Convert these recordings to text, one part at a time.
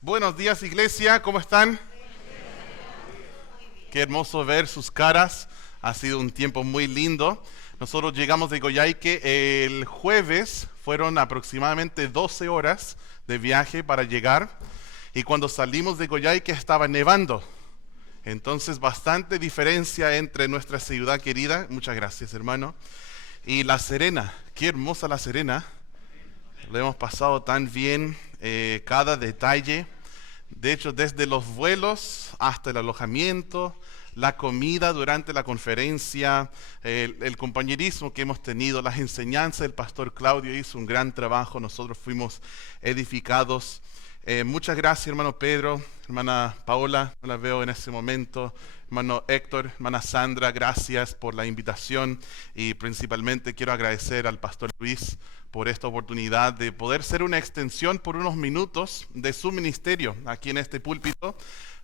Buenos días, iglesia, ¿cómo están? Qué hermoso ver sus caras. Ha sido un tiempo muy lindo. Nosotros llegamos de Coyhaique el jueves. Fueron aproximadamente 12 horas de viaje para llegar. Y cuando salimos de Coyhaique estaba nevando. Entonces, bastante diferencia entre nuestra ciudad querida. Muchas gracias, hermano. Y La Serena. Qué hermosa La Serena. Lo hemos pasado tan bien, cada detalle. De hecho, desde los vuelos hasta el alojamiento, la comida durante la conferencia, el compañerismo que hemos tenido, las enseñanzas del pastor Claudio hizo un gran trabajo, nosotros fuimos edificados. Muchas gracias, hermano Pedro, hermana Paola, no la veo en este momento, hermano Héctor, hermana Sandra, gracias por la invitación y principalmente quiero agradecer al pastor Luis por esta oportunidad de poder ser una extensión por unos minutos de su ministerio aquí en este púlpito.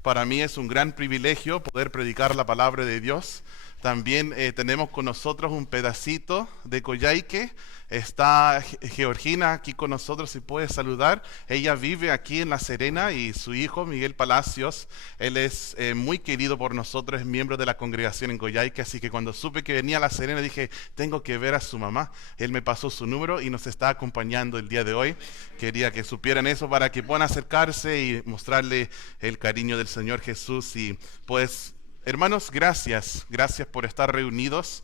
Para mí es un gran privilegio poder predicar la palabra de Dios. También tenemos con nosotros un pedacito de Coyhaique. Está Georgina aquí con nosotros, si puede saludar. Ella vive aquí en La Serena y su hijo Miguel Palacios, él es muy querido por nosotros, es miembro de la congregación en Coyhaique, así que cuando supe que venía a La Serena dije, tengo que ver a su mamá. Él me pasó su número y nos está acompañando el día de hoy. Quería que supieran eso para que puedan acercarse y mostrarle el cariño del Señor Jesús. Y pues, hermanos, gracias por estar reunidos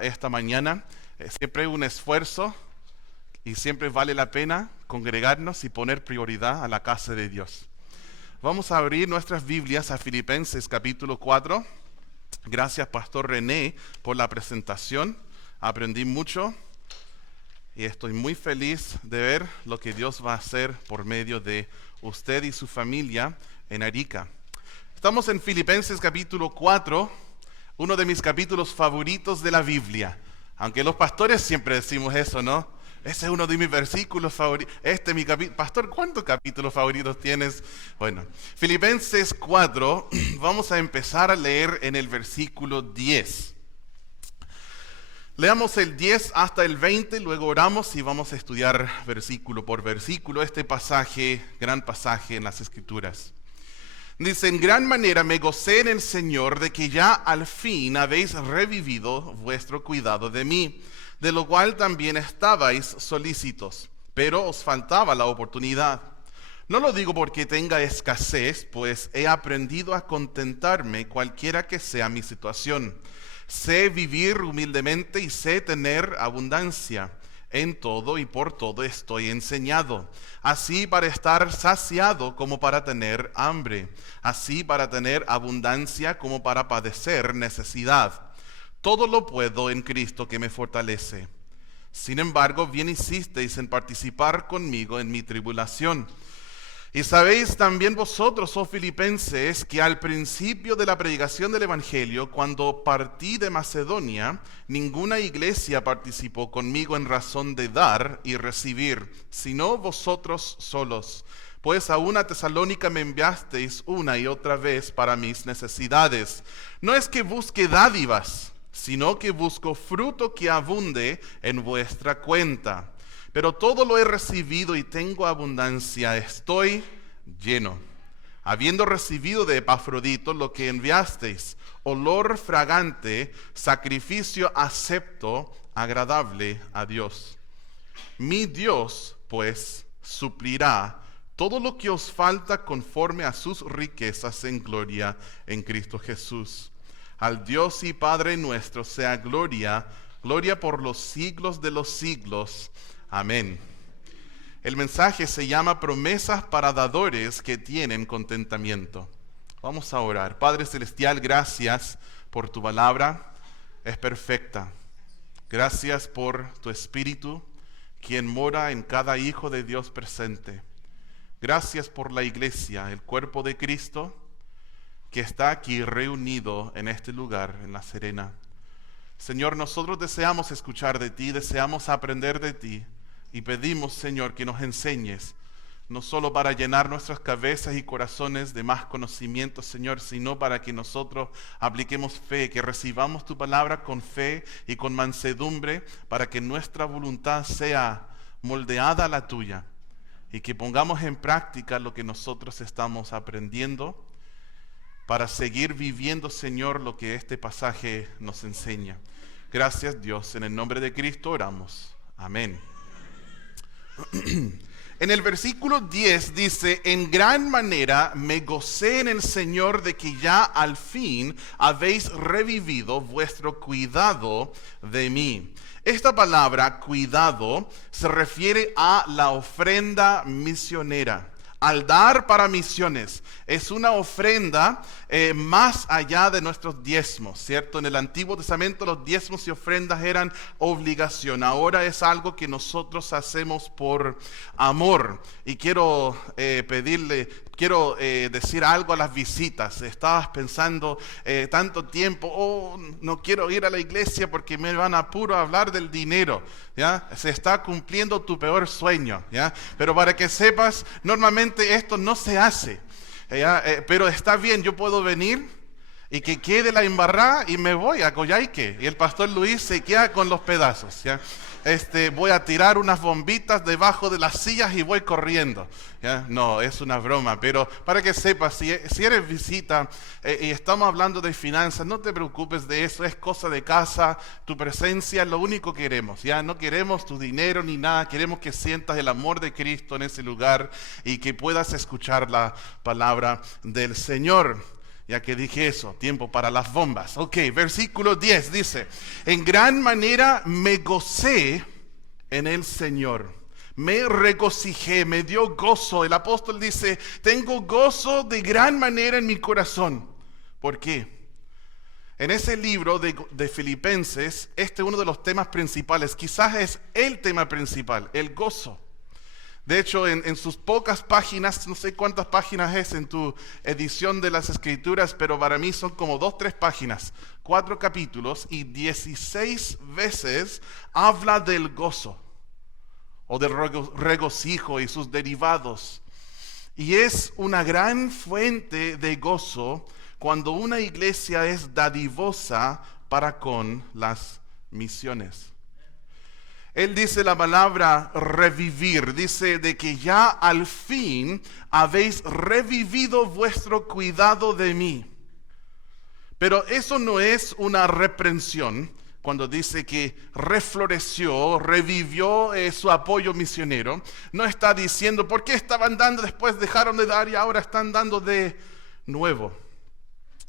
esta mañana. Siempre hay un esfuerzo y siempre vale la pena congregarnos y poner prioridad a la casa de Dios. Vamos a abrir nuestras Biblias a Filipenses capítulo 4. Gracias, Pastor René, por la presentación. Aprendí mucho y estoy muy feliz de ver lo que Dios va a hacer por medio de usted y su familia en Arica. Estamos en Filipenses capítulo 4, uno de mis capítulos favoritos de la Biblia. Aunque los pastores siempre decimos eso, ¿no? Ese es uno de mis versículos favoritos. Este es mi capítulo. Pastor, ¿cuántos capítulos favoritos tienes? Bueno, Filipenses 4, vamos a empezar a leer en el versículo 10. Leamos el 10 hasta el 20, luego oramos y vamos a estudiar versículo por versículo este pasaje, gran pasaje en las Escrituras. Dice, en gran manera me gocé en el Señor de que ya al fin habéis revivido vuestro cuidado de mí, de lo cual también estabais solícitos, pero os faltaba la oportunidad. No lo digo porque tenga escasez, pues he aprendido a contentarme cualquiera que sea mi situación. Sé vivir humildemente y sé tener abundancia. En todo y por todo estoy enseñado, así para estar saciado como para tener hambre, así para tener abundancia como para padecer necesidad. Todo lo puedo en Cristo que me fortalece. Sin embargo, bien hicisteis en participar conmigo en mi tribulación. Y sabéis también vosotros, oh filipenses, que al principio de la predicación del Evangelio, cuando partí de Macedonia, ninguna iglesia participó conmigo en razón de dar y recibir, sino vosotros solos. Pues a una Tesalónica me enviasteis una y otra vez para mis necesidades. No es que busque dádivas, sino que busco fruto que abunde en vuestra cuenta. Pero todo lo he recibido y tengo abundancia, estoy lleno. Habiendo recibido de Epafrodito lo que enviasteis, olor fragante, sacrificio acepto, agradable a Dios. Mi Dios, pues, suplirá todo lo que os falta conforme a sus riquezas en gloria en Cristo Jesús. Al Dios y Padre nuestro sea gloria por los siglos de los siglos. Amén. El mensaje se llama promesas para dadores que tienen contentamiento. Vamos a orar. Padre Celestial, gracias por tu palabra. Es perfecta. Gracias por tu Espíritu, quien mora en cada hijo de Dios presente. Gracias por la iglesia, el cuerpo de Cristo, que está aquí reunido en este lugar, en La Serena. Señor, nosotros deseamos escuchar de ti, deseamos aprender de ti. Y pedimos, Señor, que nos enseñes, no solo para llenar nuestras cabezas y corazones de más conocimiento, Señor, sino para que nosotros apliquemos fe, que recibamos tu palabra con fe y con mansedumbre, para que nuestra voluntad sea moldeada a la tuya. y que pongamos en práctica lo que nosotros estamos aprendiendo para seguir viviendo, Señor, lo que este pasaje nos enseña. Gracias, Dios. En el nombre de Cristo oramos. Amén. En el versículo 10 dice: en gran manera me gocé en el Señor de que ya al fin habéis revivido vuestro cuidado de mí. Esta palabra cuidado se refiere a la ofrenda misionera. Al dar para misiones, es una ofrenda más allá de nuestros diezmos, ¿cierto? En el Antiguo Testamento los diezmos y ofrendas eran obligación. Ahora es algo que nosotros hacemos por amor. Y quiero decir algo a las visitas. Estabas pensando tanto tiempo, no quiero ir a la iglesia porque me van a puro hablar del dinero, ¿ya? Se está cumpliendo tu peor sueño, ¿ya? Pero para que sepas, normalmente esto no se hace, ¿ya? Pero está bien, yo puedo venir y que quede la embarrada y me voy a Coyhaique y el pastor Luis se queda con los pedazos, ¿ya? Voy a tirar unas bombitas debajo de las sillas y voy corriendo, ¿ya? No, es una broma, pero para que sepas, si eres visita y estamos hablando de finanzas, no te preocupes de eso, es cosa de casa, tu presencia es lo único que queremos, ¿ya? No queremos tu dinero ni nada, queremos que sientas el amor de Cristo en ese lugar y que puedas escuchar la palabra del Señor. Ya que dije eso, tiempo para las bombas. Ok, versículo 10 dice: en gran manera me gocé en el Señor. Me regocijé, me dio gozo. El apóstol dice: tengo gozo de gran manera en mi corazón. ¿Por qué? En ese libro de Filipenses, este es uno de los temas principales. Quizás es el tema principal, el gozo. De hecho, en sus pocas páginas, no sé cuántas páginas es en tu edición de las Escrituras, pero para mí son como 2-3 páginas, 4 capítulos y 16 veces habla del gozo o del regocijo y sus derivados. Y es una gran fuente de gozo cuando una iglesia es dadivosa para con las misiones. Él dice la palabra revivir, dice de que ya al fin habéis revivido vuestro cuidado de mí. Pero eso no es una reprensión cuando dice que refloreció, revivió su apoyo misionero. No está diciendo por qué estaban dando, después dejaron de dar y ahora están dando de nuevo.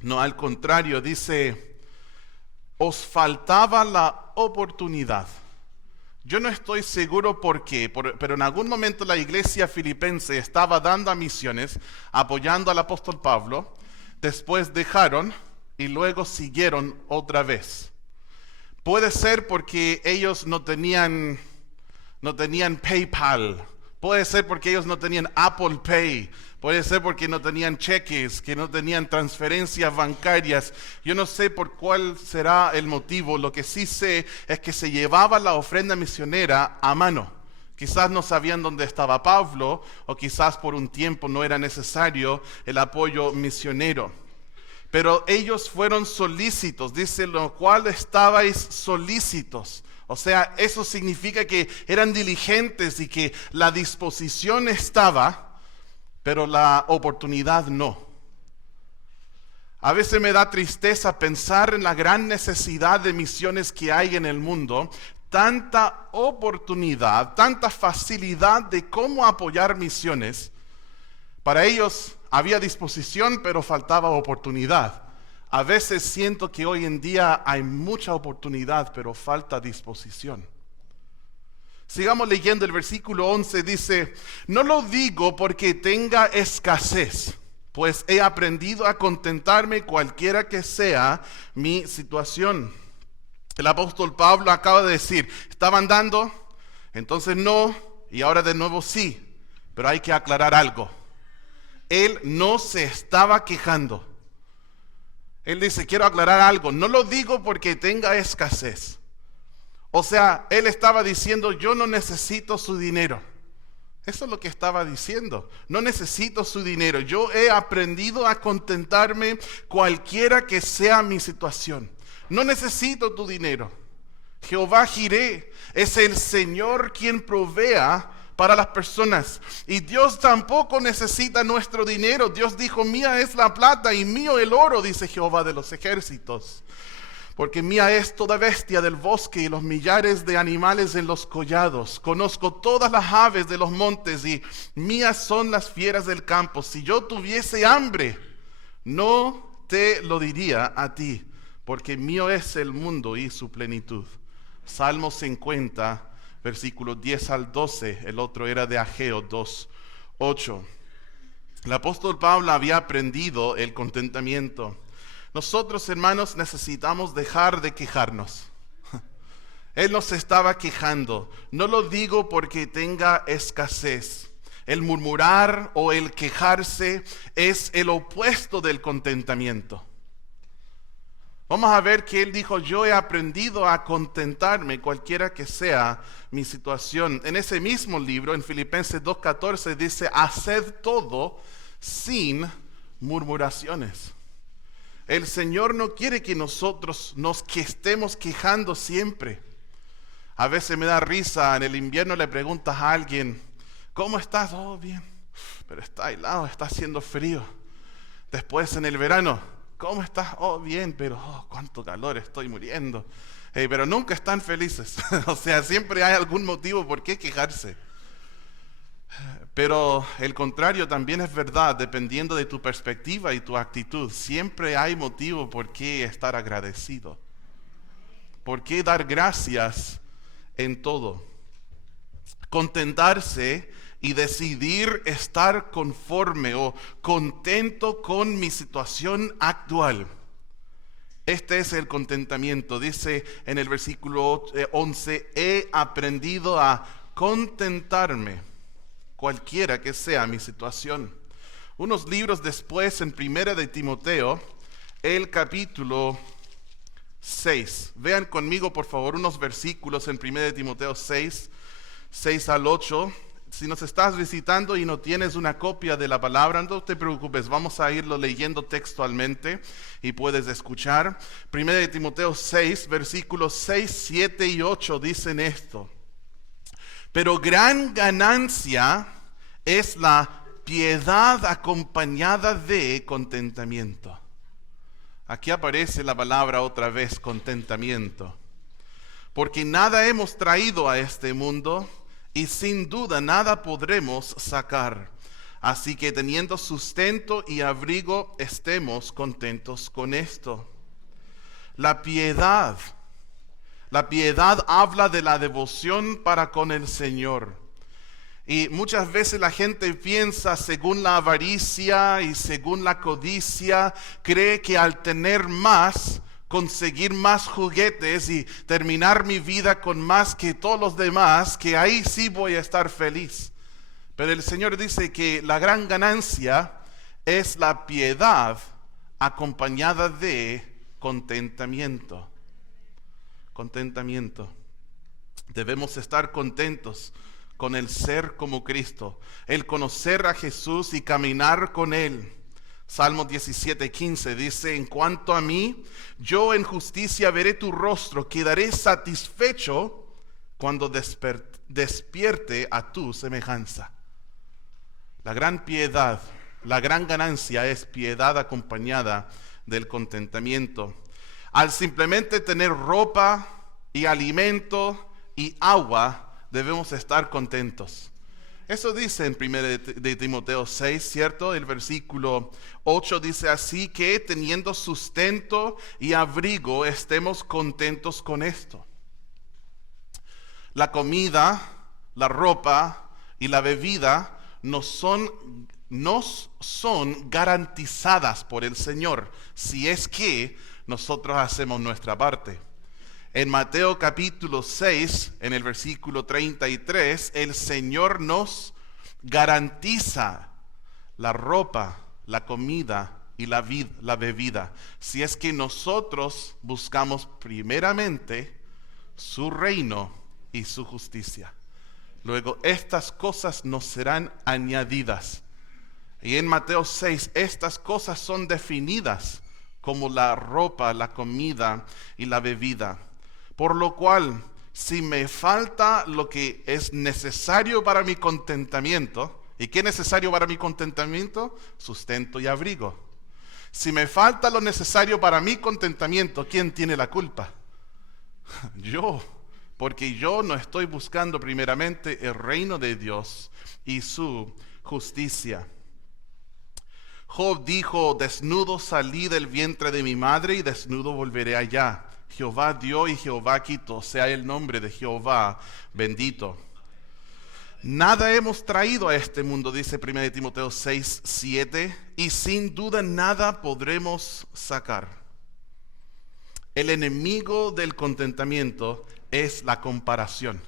No, al contrario, dice: os faltaba la oportunidad. Yo no estoy seguro por qué, pero en algún momento la iglesia filipense estaba dando a misiones, apoyando al apóstol Pablo, después dejaron y luego siguieron otra vez. Puede ser porque ellos no tenían PayPal, puede ser porque ellos no tenían Apple Pay, puede ser porque no tenían cheques, que no tenían transferencias bancarias. Yo no sé por cuál será el motivo. Lo que sí sé es que se llevaba la ofrenda misionera a mano. Quizás no sabían dónde estaba Pablo, o quizás por un tiempo no era necesario el apoyo misionero. Pero ellos fueron solícitos, dice, lo cual estabais solícitos. O sea, eso significa que eran diligentes y que la disposición estaba, pero la oportunidad no. A veces me da tristeza pensar en la gran necesidad de misiones que hay en el mundo, tanta oportunidad, tanta facilidad de cómo apoyar misiones. Para ellos había disposición, pero faltaba oportunidad. A veces siento que hoy en día hay mucha oportunidad, pero falta disposición. Sigamos leyendo el versículo 11, dice: no lo digo porque tenga escasez, pues he aprendido a contentarme cualquiera que sea mi situación. El apóstol Pablo acaba de decir: estaban dando, entonces no, y ahora de nuevo sí. Pero hay que aclarar algo. Él no se estaba quejando. Él dice: quiero aclarar algo, no lo digo porque tenga escasez. O sea, él estaba diciendo: yo no necesito su dinero. Eso es lo que estaba diciendo. No necesito su dinero. Yo he aprendido a contentarme cualquiera que sea mi situación. No necesito tu dinero. Jehová Jireh es el Señor quien provea para las personas. Y Dios tampoco necesita nuestro dinero. Dios dijo, mía es la plata y mío el oro, dice Jehová de los ejércitos. Porque mía es toda bestia del bosque y los millares de animales en los collados. Conozco todas las aves de los montes y mías son las fieras del campo. Si yo tuviese hambre, no te lo diría a ti, porque mío es el mundo y su plenitud. Salmo 50, versículos 10 al 12. El otro era de Ageo 2:8. El apóstol Pablo había aprendido el contentamiento. Nosotros, hermanos, necesitamos dejar de quejarnos. Él nos estaba quejando. No lo digo porque tenga escasez. El murmurar o el quejarse es el opuesto del contentamiento. Vamos a ver que él dijo, yo he aprendido a contentarme cualquiera que sea mi situación. En ese mismo libro, en Filipenses 2:14, dice, haced todo sin murmuraciones. El Señor no quiere que nosotros estemos quejando siempre. A veces me da risa, en el invierno le preguntas a alguien, ¿cómo estás? Oh, bien, pero está helado, está haciendo frío. Después en el verano, ¿cómo estás? Oh, bien, pero cuánto calor, estoy muriendo. Pero nunca están felices. O sea, siempre hay algún motivo por qué quejarse. Pero el contrario también es verdad, dependiendo de tu perspectiva y tu actitud. Siempre hay motivo por qué estar agradecido. Por qué dar gracias en todo. Contentarse y decidir estar conforme o contento con mi situación actual. Este es el contentamiento. Dice en el versículo 11, he aprendido a contentarme cualquiera que sea mi situación. Unos libros después, en Primera de Timoteo, el capítulo 6. Vean conmigo, por favor, unos versículos en Primera de Timoteo 6, 6 al 8. Si nos estás visitando y no tienes una copia de la palabra, no te preocupes, vamos a irlo leyendo textualmente y puedes escuchar. Primera de Timoteo 6, versículos 6, 7 y 8 dicen esto. Pero gran ganancia es la piedad acompañada de contentamiento. Aquí aparece la palabra otra vez, contentamiento. Porque nada hemos traído a este mundo y sin duda nada podremos sacar. Así que teniendo sustento y abrigo, estemos contentos con esto. La piedad habla de la devoción para con el Señor. Y muchas veces la gente piensa, según la avaricia y según la codicia, cree que al tener más, conseguir más juguetes y terminar mi vida con más que todos los demás, que ahí sí voy a estar feliz. Pero el Señor dice que la gran ganancia es la piedad acompañada de contentamiento. Contentamiento. Debemos estar contentos con el ser como Cristo, el conocer a Jesús y caminar con Él. Salmo 17:15 dice, en cuanto a mí, yo en justicia veré tu rostro, quedaré satisfecho cuando despierte a tu semejanza. La gran piedad, la gran ganancia es piedad acompañada del contentamiento. Al simplemente tener ropa y alimento y agua, debemos estar contentos. Eso dice en 1 de Timoteo 6, ¿cierto? El versículo 8 dice así que teniendo sustento y abrigo, estemos contentos con esto. La comida, la ropa y la bebida nos son garantizadas por el Señor, si es que nosotros hacemos nuestra parte. En Mateo capítulo 6, en el versículo 33, el Señor nos garantiza la ropa, la comida y la bebida, si es que nosotros buscamos primeramente su reino y su justicia. Luego estas cosas nos serán añadidas. Y en Mateo 6, estas cosas son definidas como la ropa, la comida y la bebida. Por lo cual, si me falta lo que es necesario para mi contentamiento, ¿y qué es necesario para mi contentamiento? Sustento y abrigo. Si me falta lo necesario para mi contentamiento, ¿quién tiene la culpa? Yo, porque yo no estoy buscando primeramente el reino de Dios y su justicia. Job dijo, desnudo salí del vientre de mi madre y desnudo volveré allá. Jehová dio y Jehová quitó, sea el nombre de Jehová bendito. Nada hemos traído a este mundo, dice 1 Timoteo 6:7, y sin duda nada podremos sacar. El enemigo del contentamiento es la comparación.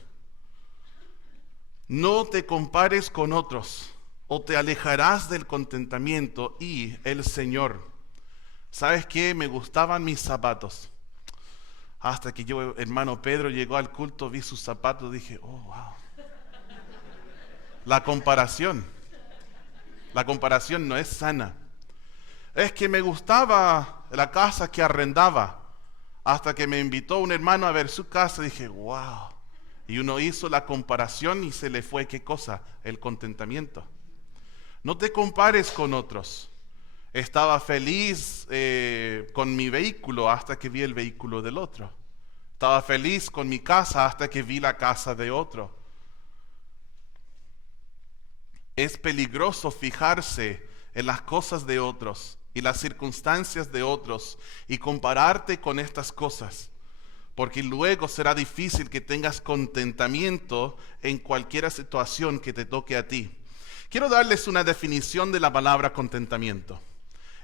No te compares con otros, o te alejarás del contentamiento y el Señor. ¿Sabes qué? Me gustaban mis zapatos. Hasta que yo, hermano Pedro, llegó al culto, vi sus zapatos, dije, oh, wow. La comparación no es sana. Es que me gustaba la casa que arrendaba. Hasta que me invitó un hermano a ver su casa, dije, wow. Y uno hizo la comparación y se le fue, ¿qué cosa? El contentamiento. No te compares con otros. Estaba feliz con mi vehículo hasta que vi el vehículo del otro. Estaba feliz con mi casa hasta que vi la casa de otro. Es peligroso fijarse en las cosas de otros y las circunstancias de otros y compararte con estas cosas, porque luego será difícil que tengas contentamiento en cualquier situación que te toque a ti. Quiero darles una definición de la palabra contentamiento.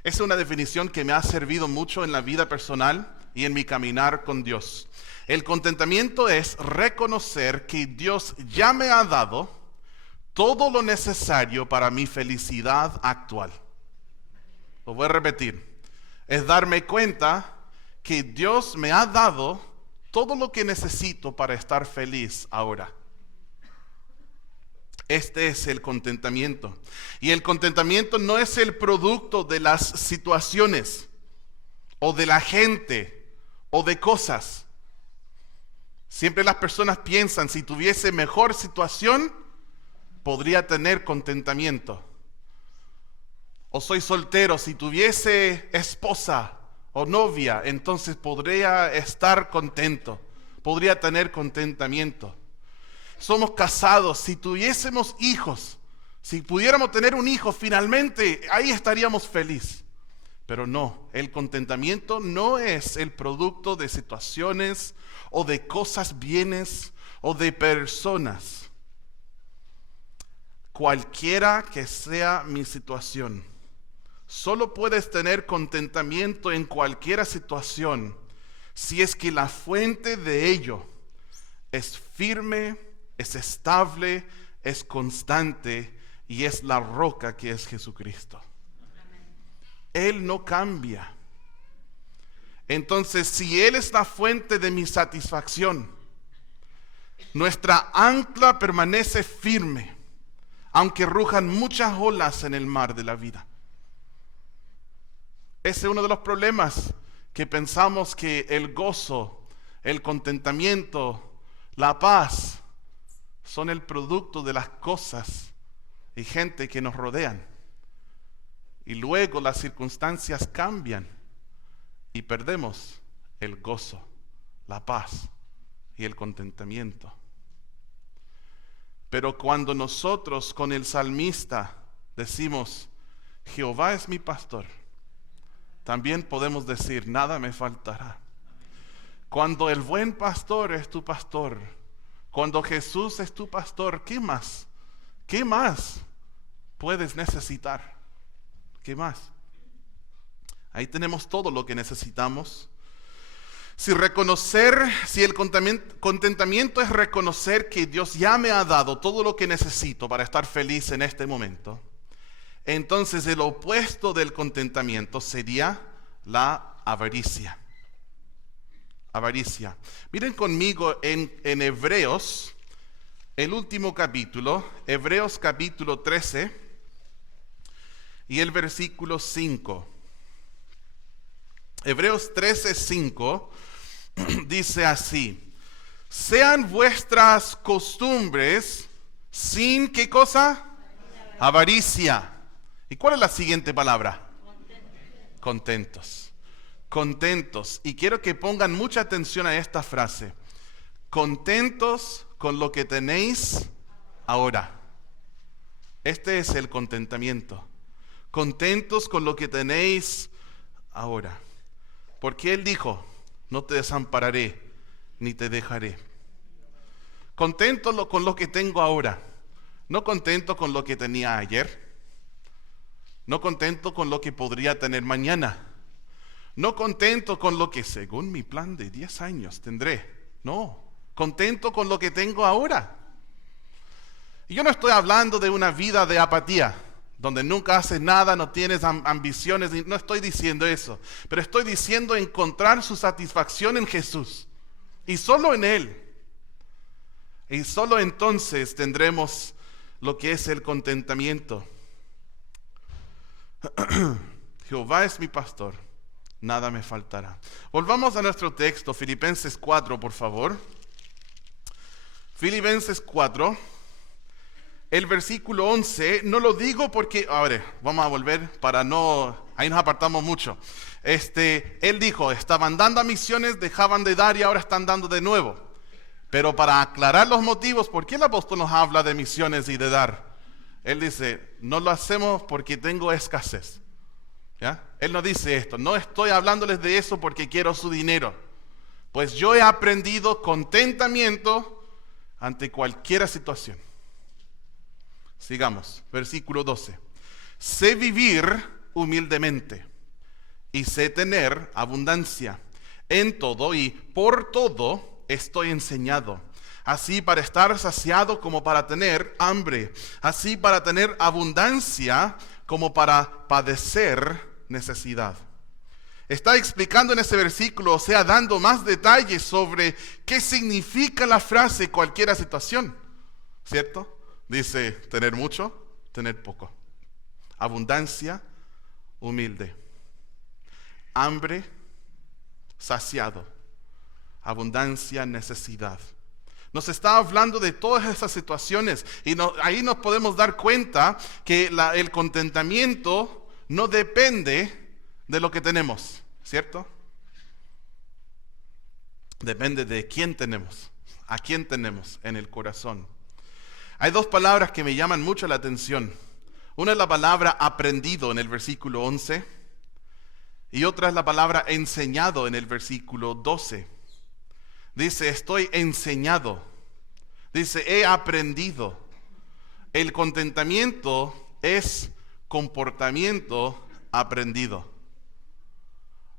Es una definición que me ha servido mucho en la vida personal y en mi caminar con Dios. El contentamiento es reconocer que Dios ya me ha dado todo lo necesario para mi felicidad actual. Lo voy a repetir. Es darme cuenta que Dios me ha dado todo lo que necesito para estar feliz ahora. Este es el contentamiento. Y el contentamiento no es el producto de las situaciones, o de la gente, o de cosas. Siempre las personas piensan, si tuviese mejor situación, podría tener contentamiento. O soy soltero, si tuviese esposa o novia, entonces podría estar contento, podría tener contentamiento. Somos casados, si tuviésemos hijos, si pudiéramos tener un hijo, finalmente ahí estaríamos felices. Pero no, el contentamiento no es el producto de situaciones o de cosas, bienes o de personas. Cualquiera que sea mi situación, solo puedes tener contentamiento en cualquier situación si es que la fuente de ello es firme, es estable, es constante y es la roca que es Jesucristo. Él no cambia. Entonces, si Él es la fuente de mi satisfacción, nuestra ancla permanece firme, aunque rujan muchas olas en el mar de la vida. Ese es uno de los problemas, que pensamos que el gozo, el contentamiento, la paz son el producto de las cosas y gente que nos rodean. Y luego las circunstancias cambian y perdemos el gozo, la paz y el contentamiento. Pero cuando nosotros con el salmista decimos, Jehová es mi pastor, también podemos decir, nada me faltará. Cuando el buen pastor es tu pastor, cuando Jesús es tu pastor, ¿qué más? ¿Qué más puedes necesitar? ¿Qué más? Ahí tenemos todo lo que necesitamos. Si el contentamiento es reconocer que Dios ya me ha dado todo lo que necesito para estar feliz en este momento, entonces el opuesto del contentamiento sería la avaricia. Avaricia. Miren conmigo en Hebreos, el último capítulo, Hebreos capítulo 13 y el versículo 5. Hebreos 13:5 dice así: Sean vuestras costumbres sin, ¿qué cosa? Avaricia. ¿Y cuál es la siguiente palabra? Contentos. Contentos. Y quiero que pongan mucha atención a esta frase. Contentos con lo que tenéis ahora. Este es el contentamiento. Contentos con lo que tenéis ahora. Porque Él dijo, no te desampararé, ni te dejaré. Contento con lo que tengo ahora. No contento con lo que tenía ayer. No contento con lo que podría tener mañana. No contento con lo que según mi plan de 10 años tendré. No, contento con lo que tengo ahora. Y yo no estoy hablando de una vida de apatía, donde nunca haces nada, no tienes ambiciones, no estoy diciendo eso. Pero estoy diciendo encontrar su satisfacción en Jesús. Y solo en Él. Y solo entonces tendremos lo que es el contentamiento. Jehová es mi pastor, nada me faltará. Volvamos a nuestro texto, Filipenses 4, por favor. Filipenses 4, el versículo 11, no lo digo porque, a ver, vamos a volver para no, ahí nos apartamos mucho. Él dijo, estaban dando a misiones, dejaban de dar y ahora están dando de nuevo. Pero para aclarar los motivos, ¿por qué el apóstol nos habla de misiones y de dar? Él dice, no lo hacemos porque tengo escasez. ¿Ya? Él no dice esto, no estoy hablándoles de eso porque quiero su dinero. Pues yo he aprendido contentamiento ante cualquier situación. Sigamos, versículo 12. Sé vivir humildemente y sé tener abundancia en todo y por todo estoy enseñado, así para estar saciado como para tener hambre, así para tener abundancia como para padecer necesidad. Está explicando en ese versículo, o sea, dando más detalles sobre qué significa la frase cualquier situación, ¿cierto? Dice tener mucho, tener poco, abundancia, humilde, hambre, saciado, abundancia, necesidad. Nos está hablando de todas esas situaciones y ahí nos podemos dar cuenta que el contentamiento no depende de lo que tenemos, ¿cierto? Depende de quién tenemos, a quién tenemos en el corazón. Hay dos palabras que me llaman mucho la atención. Una es la palabra aprendido en el versículo 11 y otra es la palabra enseñado en el versículo 12. Dice, estoy enseñado. Dice, he aprendido. El contentamiento es comportamiento aprendido.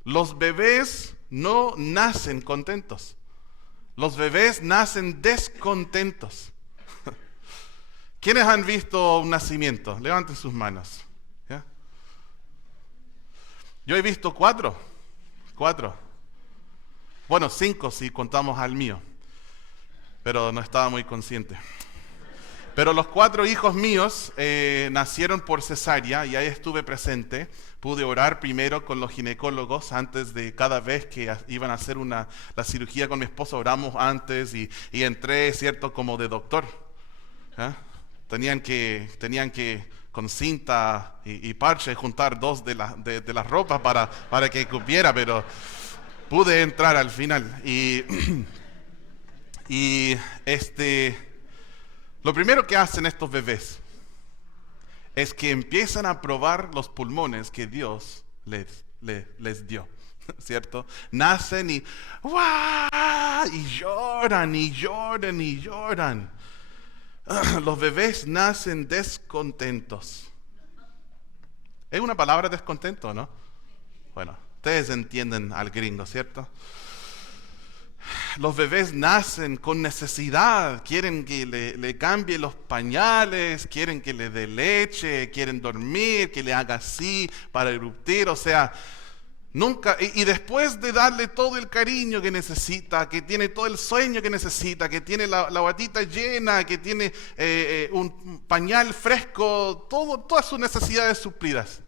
Los bebés no nacen contentos. Los bebés nacen descontentos. ¿Quiénes han visto un nacimiento? Levanten sus manos. ¿Ya? Yo he visto 4. Bueno, 5 si contamos al mío, pero no estaba muy consciente. Pero los 4 hijos míos nacieron por cesárea y ahí estuve presente. Pude orar primero con los ginecólogos antes de cada vez que iban a hacer la cirugía con mi esposa. Oramos antes y entré, ¿cierto?, como de doctor. ¿Eh? Tenían que con cinta y parche juntar 2 de las ropas para que cupiera, pero pude entrar al final. Lo primero que hacen estos bebés es que empiezan a probar los pulmones que Dios les dio, ¿cierto? Nacen y ¡guau! Y lloran y lloran y lloran. Los bebés nacen descontentos. ¿Es una palabra descontento, no? Bueno, ustedes entienden al gringo, ¿cierto? Los bebés nacen con necesidad, quieren que le cambie los pañales, quieren que le dé leche, quieren dormir, que le haga así para eruptir, o sea, nunca, y después de darle todo el cariño que necesita, que tiene todo el sueño que necesita, que tiene la guatita llena, que tiene un pañal fresco, todas sus necesidades suplidas.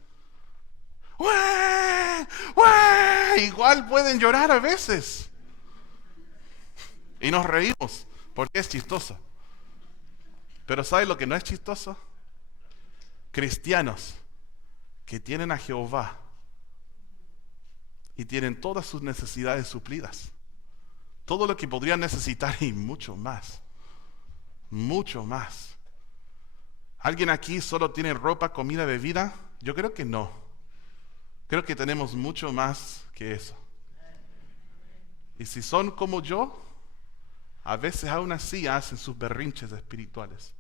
¡Ué! ¡Ué! Igual pueden llorar a veces. Y nos reímos porque es chistoso. Pero ¿sabe lo que no es chistoso? Cristianos que tienen a Jehová y tienen todas sus necesidades suplidas. Todo lo que podrían necesitar y mucho más. Mucho más. ¿Alguien aquí solo tiene ropa, comida, bebida? Yo creo que no. Creo que tenemos mucho más que eso. Y si son como yo, a veces aún así hacen sus berrinches espirituales.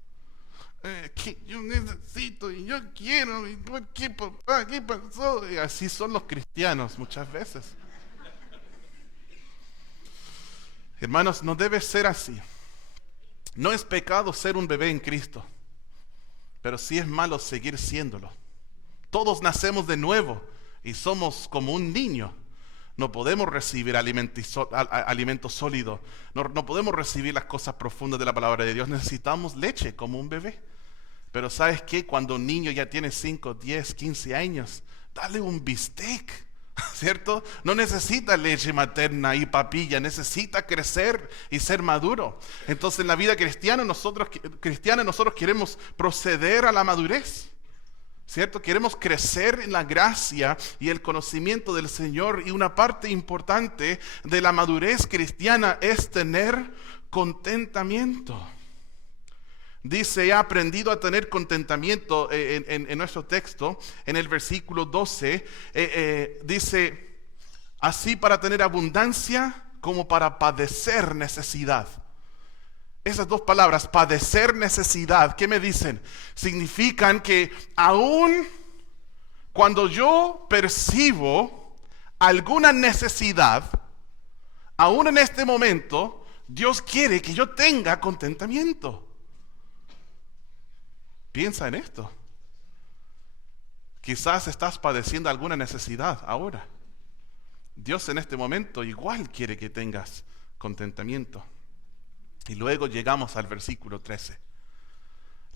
Que yo necesito y yo quiero, y ¿por qué, papá? ¿Qué pasó? Y así son los cristianos muchas veces. Hermanos, no debe ser así. No es pecado ser un bebé en Cristo, pero sí es malo seguir siéndolo. Todos nacemos de nuevo y somos como un niño. No podemos recibir alimento sólido. No podemos recibir las cosas profundas de la palabra de Dios. Necesitamos leche como un bebé. Pero ¿sabes qué? Cuando un niño ya tiene 5, 10, 15 años, dale un bistec, ¿cierto? No necesita leche materna y papilla, necesita crecer y ser maduro. Entonces en la vida cristiana nosotros queremos proceder a la madurez, ¿cierto? Queremos crecer en la gracia y el conocimiento del Señor, y una parte importante de la madurez cristiana es tener contentamiento. Dice, he aprendido a tener contentamiento en nuestro texto, en el versículo 12, dice, así para tener abundancia como para padecer necesidad. Esas dos palabras, padecer necesidad, ¿qué me dicen? Significan que aun cuando yo percibo alguna necesidad, aún en este momento, Dios quiere que yo tenga contentamiento. Piensa en esto. Quizás estás padeciendo alguna necesidad ahora. Dios en este momento igual quiere que tengas contentamiento. Y luego llegamos al versículo 13.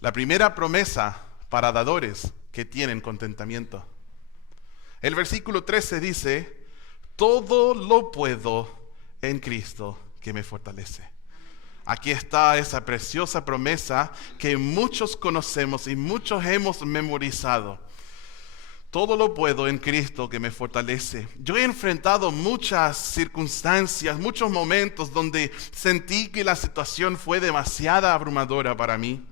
La primera promesa para dadores que tienen contentamiento. El versículo 13 dice, todo lo puedo en Cristo que me fortalece. Aquí está esa preciosa promesa que muchos conocemos y muchos hemos memorizado. Todo lo puedo en Cristo que me fortalece. Yo he enfrentado muchas circunstancias, muchos momentos donde sentí que la situación fue demasiado abrumadora para mí,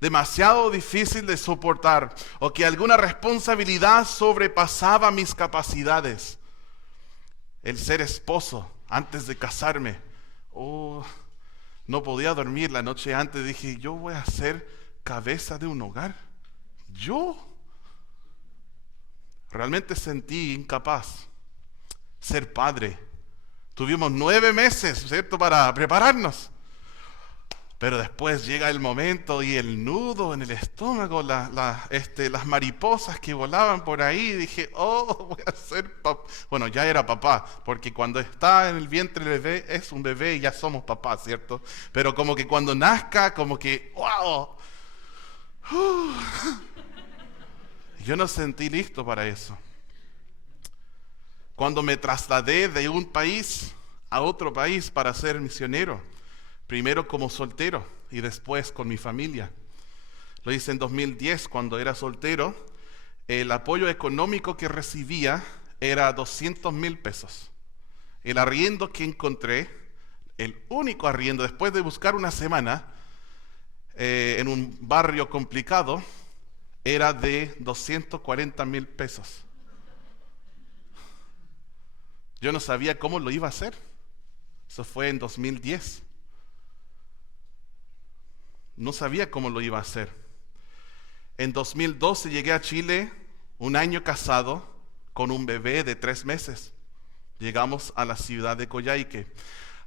demasiado difícil de soportar, o que alguna responsabilidad sobrepasaba mis capacidades. El ser esposo antes de casarme, no podía dormir la noche antes. Dije, yo voy a ser cabeza de un hogar. Yo realmente sentí incapaz. Ser padre. Tuvimos 9 meses, ¿cierto?, para prepararnos. Pero después llega el momento y el nudo en el estómago, las mariposas que volaban por ahí. Dije, voy a ser papá. Bueno, ya era papá, porque cuando está en el vientre del bebé, es un bebé y ya somos papás, ¿cierto? Pero como que cuando nazca, como que, ¡wow! Yo no sentí listo para eso. Cuando me trasladé de un país a otro país para ser misionero, primero como soltero y después con mi familia. Lo hice en 2010 cuando era soltero. El apoyo económico que recibía era 200,000 pesos. El arriendo que encontré, el único arriendo, después de buscar una semana en un barrio complicado, era de 240,000 pesos. Yo no sabía cómo lo iba a hacer. Eso fue en 2010. No sabía cómo lo iba a hacer. En 2012 llegué a Chile, un año casado, con un bebé de 3 meses. Llegamos a la ciudad de Coyhaique.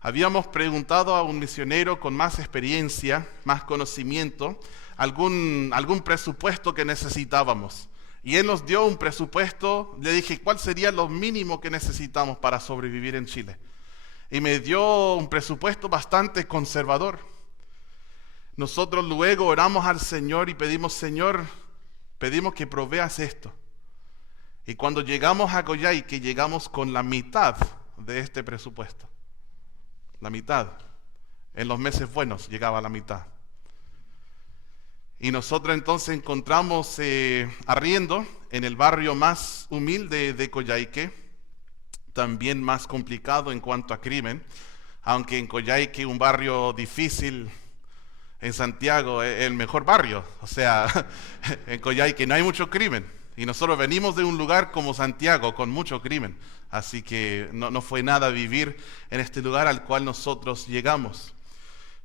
Habíamos preguntado a un misionero con más experiencia, más conocimiento, algún presupuesto que necesitábamos. Y él nos dio un presupuesto. Le dije, ¿cuál sería lo mínimo que necesitamos para sobrevivir en Chile? Y me dio un presupuesto bastante conservador. Nosotros luego oramos al Señor y pedimos, Señor, pedimos que proveas esto. Y cuando llegamos a Coyhaique, llegamos con la mitad de este presupuesto. La mitad. En los meses buenos llegaba a la mitad. Y nosotros entonces encontramos arriendo en el barrio más humilde de Coyhaique, también más complicado en cuanto a crimen, aunque en Coyhaique, un barrio difícil, en Santiago es el mejor barrio. O sea, en Coyhaique no hay mucho crimen. Y nosotros venimos de un lugar como Santiago con mucho crimen. Así que no fue nada vivir en este lugar al cual nosotros llegamos.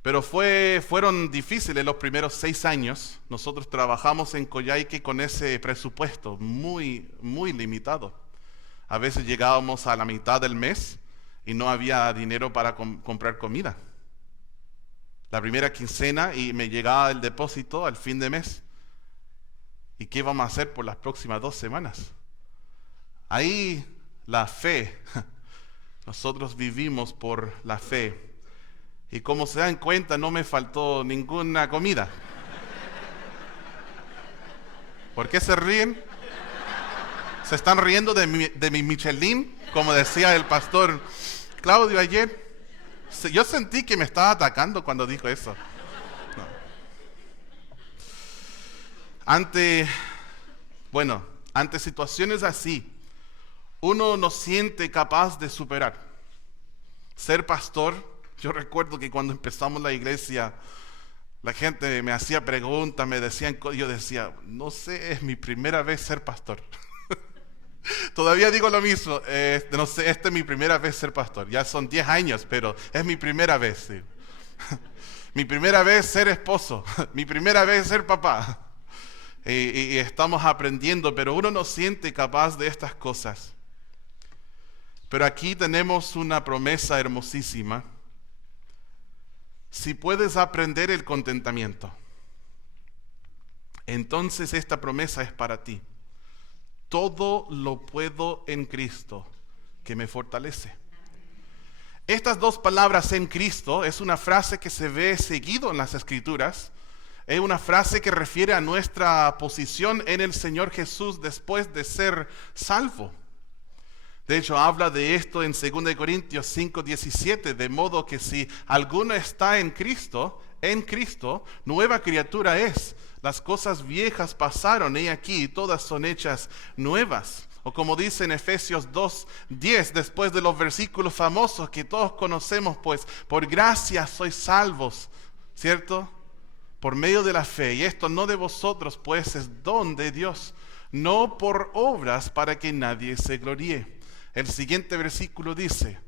Pero fueron difíciles los primeros 6 años. Nosotros trabajamos en Coyhaique con ese presupuesto muy, muy limitado. A veces llegábamos a la mitad del mes y no había dinero para comprar comida. La primera quincena y me llegaba el depósito al fin de mes. ¿Y qué vamos a hacer por las próximas 2 semanas? Ahí la fe. Nosotros vivimos por la fe. Y como se dan cuenta, no me faltó ninguna comida. ¿Por qué se ríen? ¿Se están riendo de mi Michelin? Como decía el pastor Claudio ayer. Yo sentí que me estaba atacando cuando dijo eso. No. Ante situaciones así, uno no siente capaz de superar. Ser pastor, yo recuerdo que cuando empezamos la iglesia, la gente me hacía preguntas, me decían, yo decía, no sé, es mi primera vez ser pastor. Todavía digo lo mismo, no sé, esta es mi primera vez ser pastor. Ya son 10 años, pero es mi primera vez. Sí. Mi primera vez ser esposo, mi primera vez ser papá. Y estamos aprendiendo, pero uno no siente capaz de estas cosas. Pero aquí tenemos una promesa hermosísima. Si puedes aprender el contentamiento, entonces esta promesa es para ti. Todo lo puedo en Cristo, que me fortalece. Estas 2 palabras, en Cristo, es una frase que se ve seguido en las Escrituras. Es una frase que refiere a nuestra posición en el Señor Jesús después de ser salvo. De hecho, habla de esto en 2 Corintios 5:17, de modo que si alguno está en Cristo, nueva criatura es. Las cosas viejas pasaron, y aquí todas son hechas nuevas. O como dice en Efesios 2:10, después de los versículos famosos que todos conocemos, pues por gracia sois salvos, ¿cierto? Por medio de la fe, y esto no de vosotros, pues es don de Dios, no por obras para que nadie se gloríe. El siguiente versículo dice,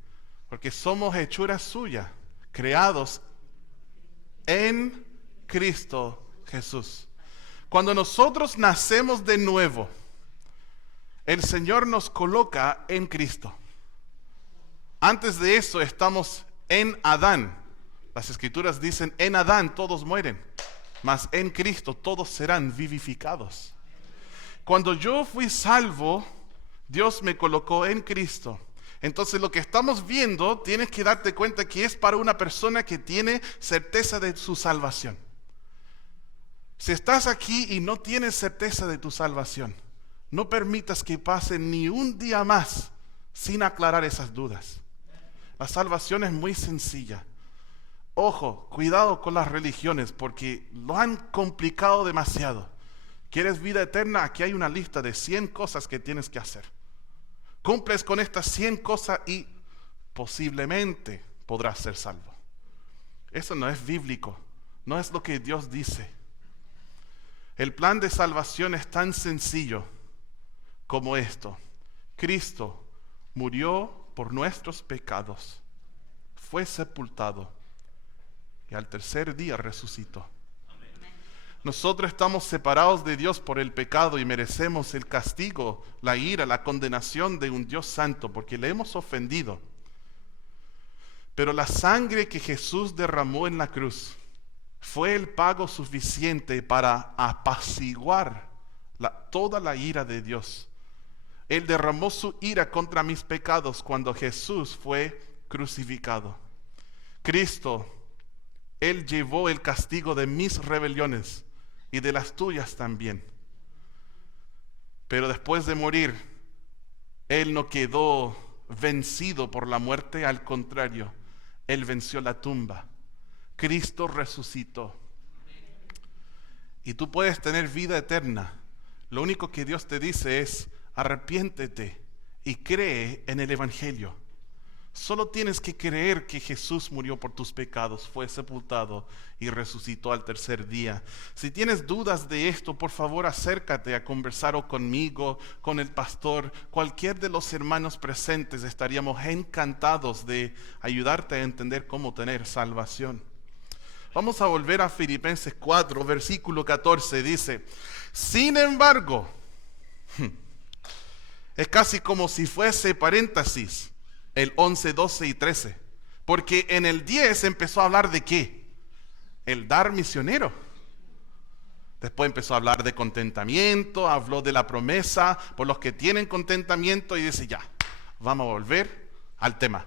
porque somos hechura suya, creados en Cristo Jesús. Cuando nosotros nacemos de nuevo, el Señor nos coloca en Cristo. Antes de eso estamos en Adán. Las Escrituras dicen, en Adán todos mueren, mas en Cristo todos serán vivificados. Cuando yo fui salvo, Dios me colocó en Cristo. Entonces lo que estamos viendo, tienes que darte cuenta que es para una persona que tiene certeza de su salvación. Si estás aquí y no tienes certeza de tu salvación, no permitas que pase ni un día más sin aclarar esas dudas. La salvación es muy sencilla. Ojo, cuidado con las religiones porque lo han complicado demasiado. ¿Quieres vida eterna? Aquí hay una lista de 100 cosas que tienes que hacer. Cumples con estas 100 cosas y posiblemente podrás ser salvo. Eso no es bíblico, no es lo que Dios dice. El plan de salvación es tan sencillo como esto. Cristo murió por nuestros pecados, fue sepultado y al tercer día resucitó. Nosotros estamos separados de Dios por el pecado y merecemos el castigo, la ira, la condenación de un Dios santo porque le hemos ofendido. Pero la sangre que Jesús derramó en la cruz fue el pago suficiente para apaciguar toda la ira de Dios. Él derramó su ira contra mis pecados cuando Jesús fue crucificado. Cristo, Él llevó el castigo de mis rebeliones y de las tuyas también. Pero después de morir, Él no quedó vencido por la muerte, al contrario, Él venció la tumba. Cristo resucitó. Y tú puedes tener vida eterna. Lo único que Dios te dice es: arrepiéntete y cree en el Evangelio. Solo tienes que creer que Jesús murió por tus pecados, fue sepultado y resucitó al tercer día. Si tienes dudas de esto, por favor acércate a conversar o conmigo, con el pastor, cualquier de los hermanos presentes. Estaríamos encantados de ayudarte a entender cómo tener salvación. Vamos a volver a Filipenses 4, versículo 14. Dice: sin embargo, es casi como si fuese paréntesis el 11, 12 y 13, porque en el 10 empezó a hablar de ¿qué? El dar misionero. Después empezó a hablar de contentamiento, habló de la promesa por los que tienen contentamiento, y dice: ya, vamos a volver al tema.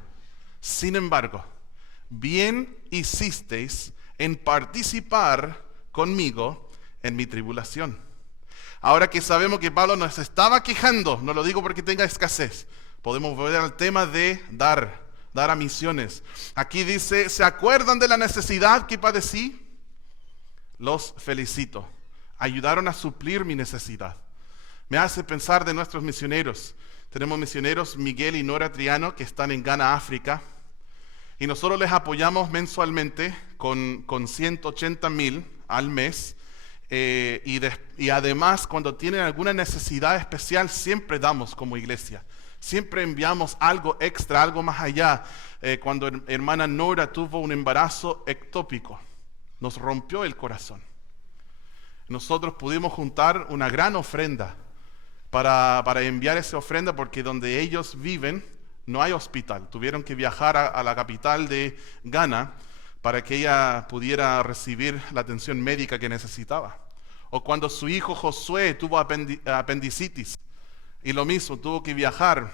Sin embargo, bien hicisteis en participar conmigo en mi tribulación. Ahora que sabemos que Pablo nos estaba quejando, no lo digo porque tenga escasez, podemos volver al tema de dar a misiones. Aquí dice: ¿se acuerdan de la necesidad que padecí? Los felicito. Ayudaron a suplir mi necesidad. Me hace pensar de nuestros misioneros. Tenemos misioneros Miguel y Nora Triano que están en Ghana, África. Y nosotros les apoyamos mensualmente con 180,000 al mes. Y además, cuando tienen alguna necesidad especial, siempre damos como iglesia. Siempre enviamos algo extra, algo más allá. Cuando hermana Nora tuvo un embarazo ectópico, nos rompió el corazón. Nosotros pudimos juntar una gran ofrenda para enviar esa ofrenda, porque donde ellos viven no hay hospital. Tuvieron que viajar a la capital de Ghana para que ella pudiera recibir la atención médica que necesitaba. O cuando su hijo Josué tuvo apendicitis, y lo mismo, tuvo que viajar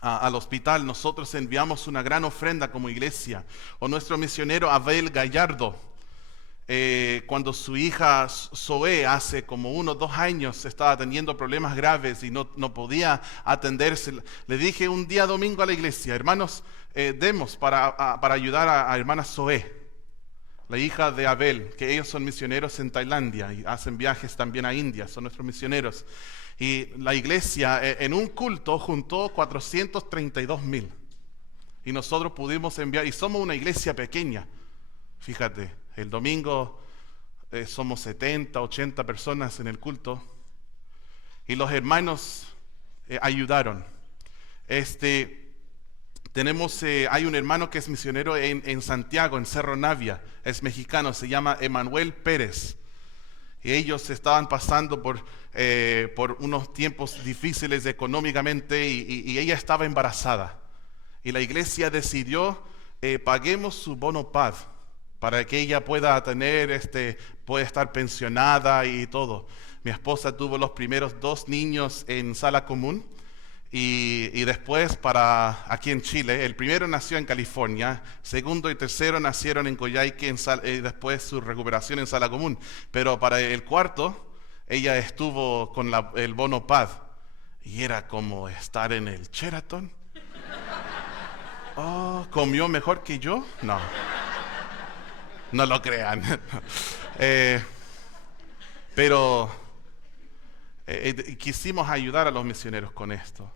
al hospital. Nosotros enviamos una gran ofrenda como iglesia. O nuestro misionero Abel Gallardo, cuando su hija Zoe hace como 1 o 2 años estaba teniendo problemas graves y no podía atenderse, le dije un día domingo a la iglesia: hermanos, demos para ayudar a hermana Zoe, la hija de Abel, que ellos son misioneros en Tailandia y hacen viajes también a India, son nuestros misioneros. Y la iglesia en un culto juntó 432,000. Y nosotros pudimos enviar, y somos una iglesia pequeña. Fíjate, el domingo somos 70, 80 personas en el culto. Y los hermanos ayudaron. Hay un hermano que es misionero en Santiago, en Cerro Navia. Es mexicano, se llama Emanuel Pérez. Y ellos estaban pasando por unos tiempos difíciles económicamente, y ella estaba embarazada. Y la iglesia decidió: paguemos su bono PAD para que ella pueda estar pensionada y todo. Mi esposa tuvo los primeros 2 niños en sala común, y después aquí en Chile. El primero nació en California, segundo y tercero nacieron en Coyhaique, y después su recuperación en sala común. Pero para el cuarto, ella estuvo con el bono PAD, y era como estar en el Sheraton. Oh, ¿comió mejor que yo? No lo crean. Pero quisimos ayudar a los misioneros con esto.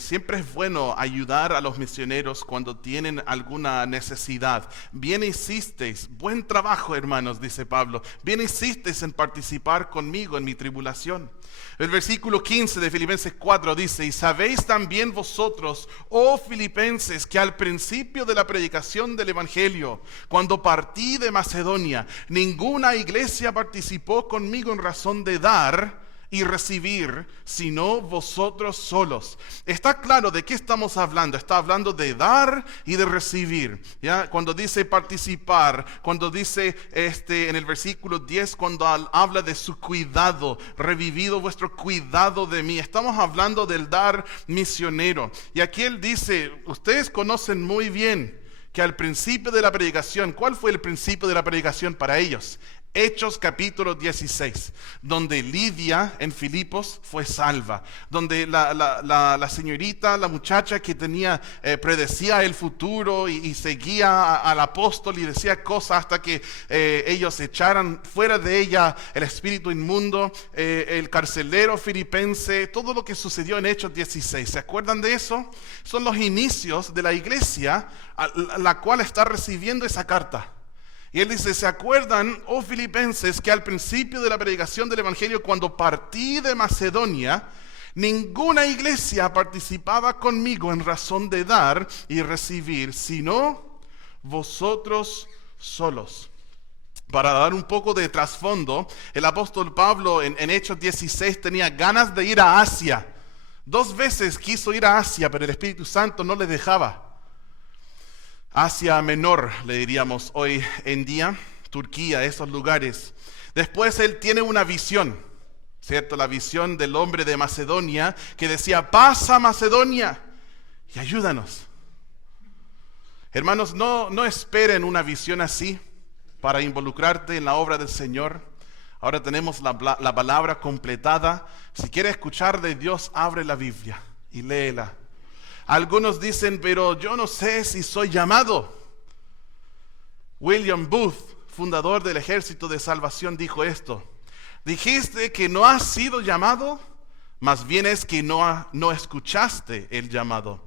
Siempre es bueno ayudar a los misioneros cuando tienen alguna necesidad. Bien hicisteis, buen trabajo, hermanos, dice Pablo. Bien hicisteis en participar conmigo en mi tribulación. El versículo 15 de Filipenses 4 dice: y sabéis también vosotros, oh filipenses, que al principio de la predicación del Evangelio, cuando partí de Macedonia, ninguna iglesia participó conmigo en razón de dar y recibir, sino vosotros solos. Está claro de qué estamos hablando. Está hablando de dar y de recibir, ¿ya? Cuando dice participar, cuando dice en el versículo 10, cuando habla de su cuidado, revivido vuestro cuidado de mí, estamos hablando del dar misionero. Y aquí él dice: ustedes conocen muy bien que al principio de la predicación, ¿cuál fue el principio de la predicación para ellos? Hechos capítulo 16, donde Lidia en Filipos fue salva, donde la señorita, la muchacha que predecía el futuro y seguía al apóstol y decía cosas hasta que ellos echaran fuera de ella el espíritu inmundo, el carcelero filipense, todo lo que sucedió en Hechos 16. ¿Se acuerdan de eso? Son los inicios de la iglesia la cual está recibiendo esa carta. Y él dice, ¿se acuerdan, oh filipenses, que al principio de la predicación del evangelio, cuando partí de Macedonia, ninguna iglesia participaba conmigo en razón de dar y recibir, sino vosotros solos? Para dar un poco de trasfondo, el apóstol Pablo en Hechos 16 tenía ganas de ir a Asia. 2 veces quiso ir a Asia, pero el Espíritu Santo no le dejaba. Asia Menor, le diríamos hoy en día, Turquía, esos lugares. Después él tiene una visión, ¿cierto? La visión del hombre de Macedonia que decía, pasa Macedonia y ayúdanos. Hermanos, no esperen una visión así para involucrarte en la obra del Señor. Ahora tenemos la palabra completada. Si quieres escuchar de Dios, abre la Biblia y léela. Algunos dicen, pero yo no sé si soy llamado. William Booth, fundador del Ejército de Salvación, dijo esto. Dijiste que no has sido llamado, más bien es que no escuchaste el llamado.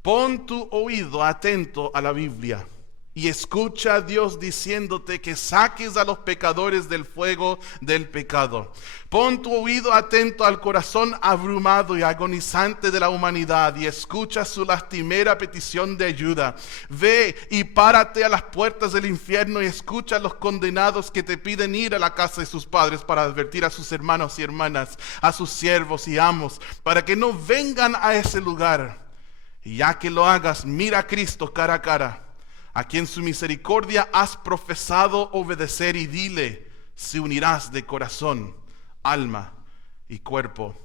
Pon tu oído atento a la Biblia y escucha a Dios diciéndote que saques a los pecadores del fuego del pecado. Pon tu oído atento al corazón abrumado y agonizante de la humanidad y escucha su lastimera petición de ayuda. Ve y párate a las puertas del infierno y escucha a los condenados que te piden ir a la casa de sus padres para advertir a sus hermanos y hermanas, a sus siervos y amos, para que no vengan a ese lugar. Y ya que lo hagas, mira a Cristo cara a cara, a quien su misericordia has profesado obedecer, y dile si unirás de corazón, alma y cuerpo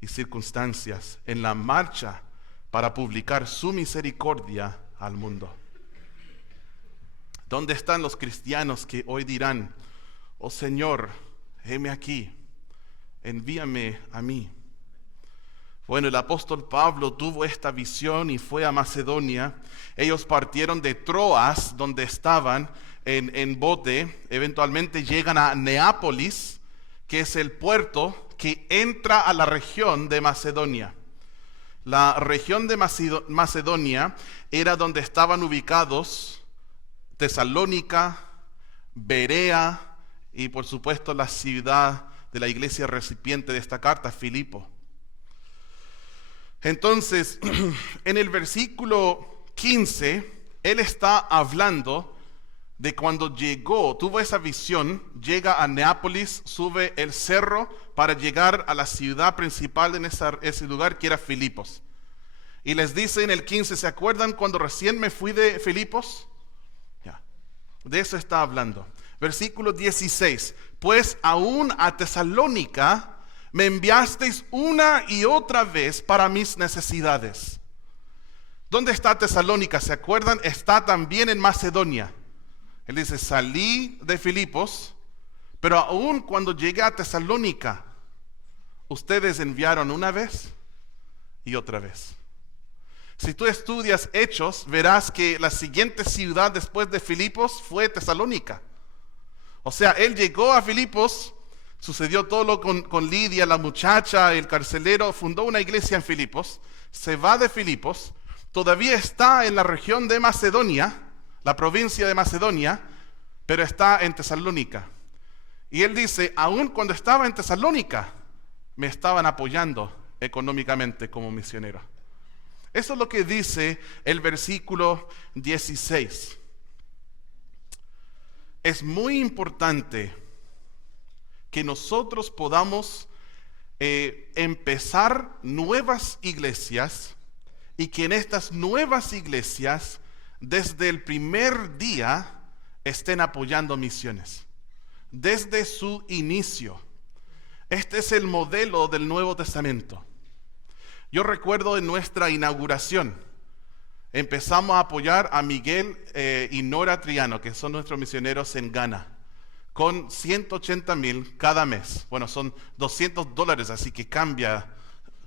y circunstancias en la marcha para publicar su misericordia al mundo. ¿Dónde están los cristianos que hoy dirán, oh Señor, heme aquí, envíame a mí? Bueno, el apóstol Pablo tuvo esta visión y fue a Macedonia. Ellos partieron de Troas, donde estaban en bote. Eventualmente llegan a Neápolis, que es el puerto que entra a la región de Macedonia. La región de Macedonia era donde estaban ubicados Tesalónica, Berea y por supuesto la ciudad de la iglesia recipiente de esta carta, Filipo. Entonces, en el versículo 15, él está hablando de cuando tuvo esa visión, llega a Neápolis, sube el cerro para llegar a la ciudad principal en ese lugar que era Filipos. Y les dice en el 15, ¿se acuerdan cuando recién me fui de Filipos? Ya, de eso está hablando. Versículo 16, pues aún a Tesalónica me enviasteis una y otra vez para mis necesidades. ¿Dónde está Tesalónica? ¿Se acuerdan? Está también en Macedonia. Él dice, salí de Filipos, pero aún cuando llegué a Tesalónica, ustedes enviaron una vez y otra vez. Si tú estudias Hechos, verás que la siguiente ciudad después de Filipos fue Tesalónica. O sea, él llegó a Filipos. Sucedió todo con Lidia, la muchacha, el carcelero, fundó una iglesia en Filipos, se va de Filipos, todavía está en la región de Macedonia, la provincia de Macedonia, pero está en Tesalónica. Y él dice, aun cuando estaba en Tesalónica, me estaban apoyando económicamente como misionero. Eso es lo que dice el versículo 16. Es muy importante que nosotros podamos empezar nuevas iglesias y que en estas nuevas iglesias desde el primer día estén apoyando misiones, desde su inicio. Este es el modelo del Nuevo Testamento. Yo recuerdo en nuestra inauguración empezamos a apoyar a Miguel y Nora Triano, que son nuestros misioneros en Ghana. con $180,000 cada mes. Bueno, son $200, así que cambia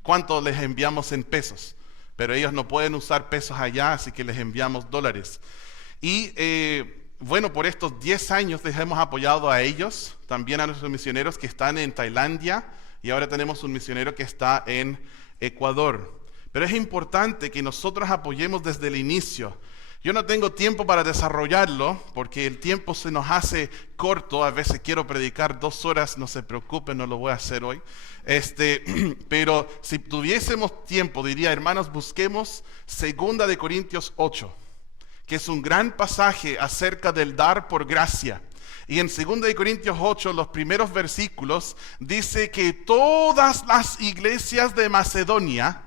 cuánto les enviamos en pesos. Pero ellos no pueden usar pesos allá, así que les enviamos dólares. Y bueno, por estos 10 años les hemos apoyado a ellos, también a nuestros misioneros que están en Tailandia, y ahora tenemos un misionero que está en Ecuador. Pero es importante que nosotros apoyemos desde el inicio. Yo no tengo tiempo para desarrollarlo, porque el tiempo se nos hace corto. A veces quiero predicar 2 horas, no se preocupen, no lo voy a hacer hoy. Pero si tuviésemos tiempo, diría, hermanos, busquemos 2 de Corintios 8, que es un gran pasaje acerca del dar por gracia. Y en 2 de Corintios 8, los primeros versículos, dice que todas las iglesias de Macedonia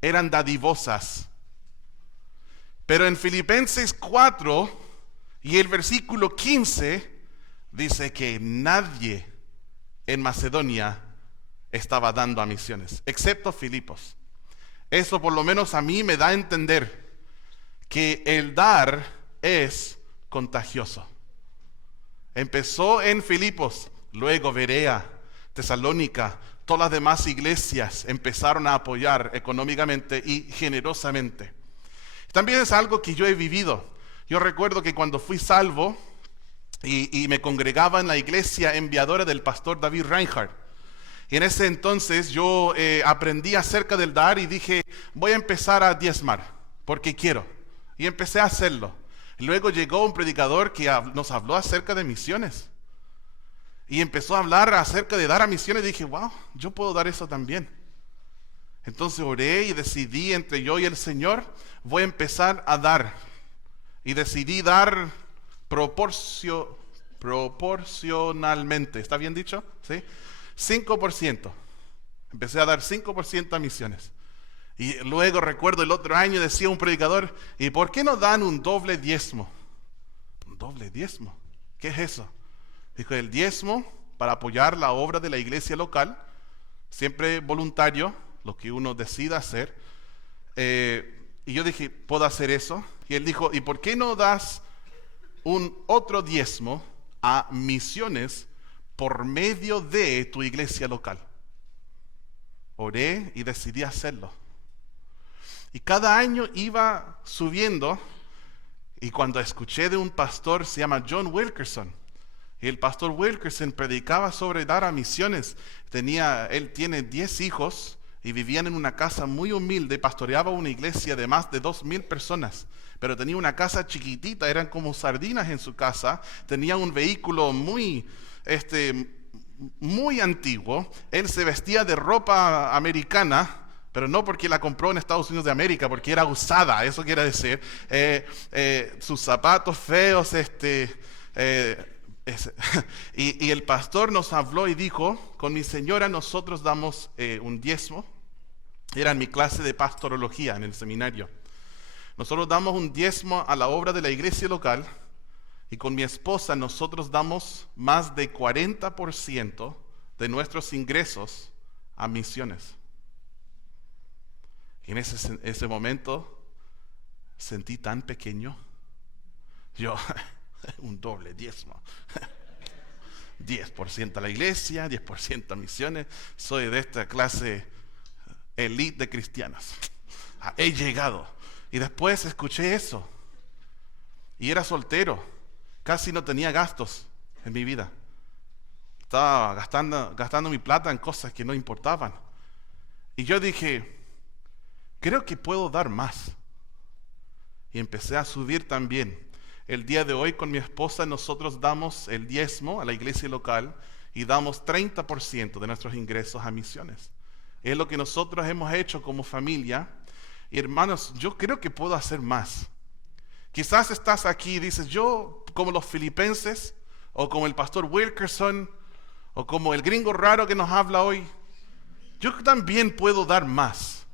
eran dadivosas. Pero en Filipenses 4 y el versículo 15 dice que nadie en Macedonia estaba dando a misiones, excepto Filipos. Eso por lo menos a mí me da a entender que el dar es contagioso. Empezó en Filipos, luego Berea, Tesalónica, todas las demás iglesias empezaron a apoyar económicamente y generosamente. También es algo que yo he vivido. Yo recuerdo que cuando fui salvo y me congregaba en la iglesia enviadora del pastor David Reinhardt, y en ese entonces yo aprendí acerca del dar y dije, voy a empezar a diezmar, porque quiero. Y empecé a hacerlo. Luego llegó un predicador que nos habló acerca de misiones. Y empezó a hablar acerca de dar a misiones y dije, wow, yo puedo dar eso también. Entonces oré y decidí entre yo y el Señor, voy a empezar a dar. Y decidí dar proporcionalmente. ¿Está bien dicho? ¿Sí? 5%. Empecé a dar 5% a misiones. Y luego recuerdo el otro año decía un predicador, ¿y por qué no dan un doble diezmo? ¿Un doble diezmo? ¿Qué es eso? Dijo, el diezmo para apoyar la obra de la iglesia local, siempre voluntario, lo que uno decida hacer. Y yo dije, ¿puedo hacer eso? Y él dijo, ¿y por qué no das un otro diezmo a misiones por medio de tu iglesia local? Oré y decidí hacerlo. Y cada año iba subiendo, y cuando escuché de un pastor, se llama John Wilkerson, y el pastor Wilkerson predicaba sobre dar a misiones. Él tiene 10 hijos, y vivían en una casa muy humilde, pastoreaba una iglesia de más de 2,000 personas, pero tenía una casa chiquitita, eran como sardinas en su casa, tenía un vehículo muy antiguo, él se vestía de ropa americana, pero no porque la compró en Estados Unidos de América, porque era usada, eso quiere decir, sus zapatos feos, y el pastor nos habló y dijo, con mi señora nosotros damos un diezmo. Era en mi clase de pastorología en el seminario. Nosotros damos un diezmo a la obra de la iglesia local, y con mi esposa nosotros damos más de 40% de nuestros ingresos a misiones. Y en ese momento sentí tan pequeño. Yo, un doble diezmo. 10% a la iglesia, 10% a misiones. Soy de esta clase elite de cristianos. He llegado. Y después escuché eso. Y era soltero. Casi no tenía gastos en mi vida. Estaba gastando mi plata en cosas que no importaban. Y yo dije, creo que puedo dar más. Y empecé a subir también. El día de hoy con mi esposa nosotros damos el diezmo a la iglesia local y damos 30% de nuestros ingresos a misiones. Es lo que nosotros hemos hecho como familia. Y hermanos, yo creo que puedo hacer más. Quizás estás aquí y dices, yo como los filipenses, o como el pastor Wilkerson, o como el gringo raro que nos habla hoy, yo también puedo dar más.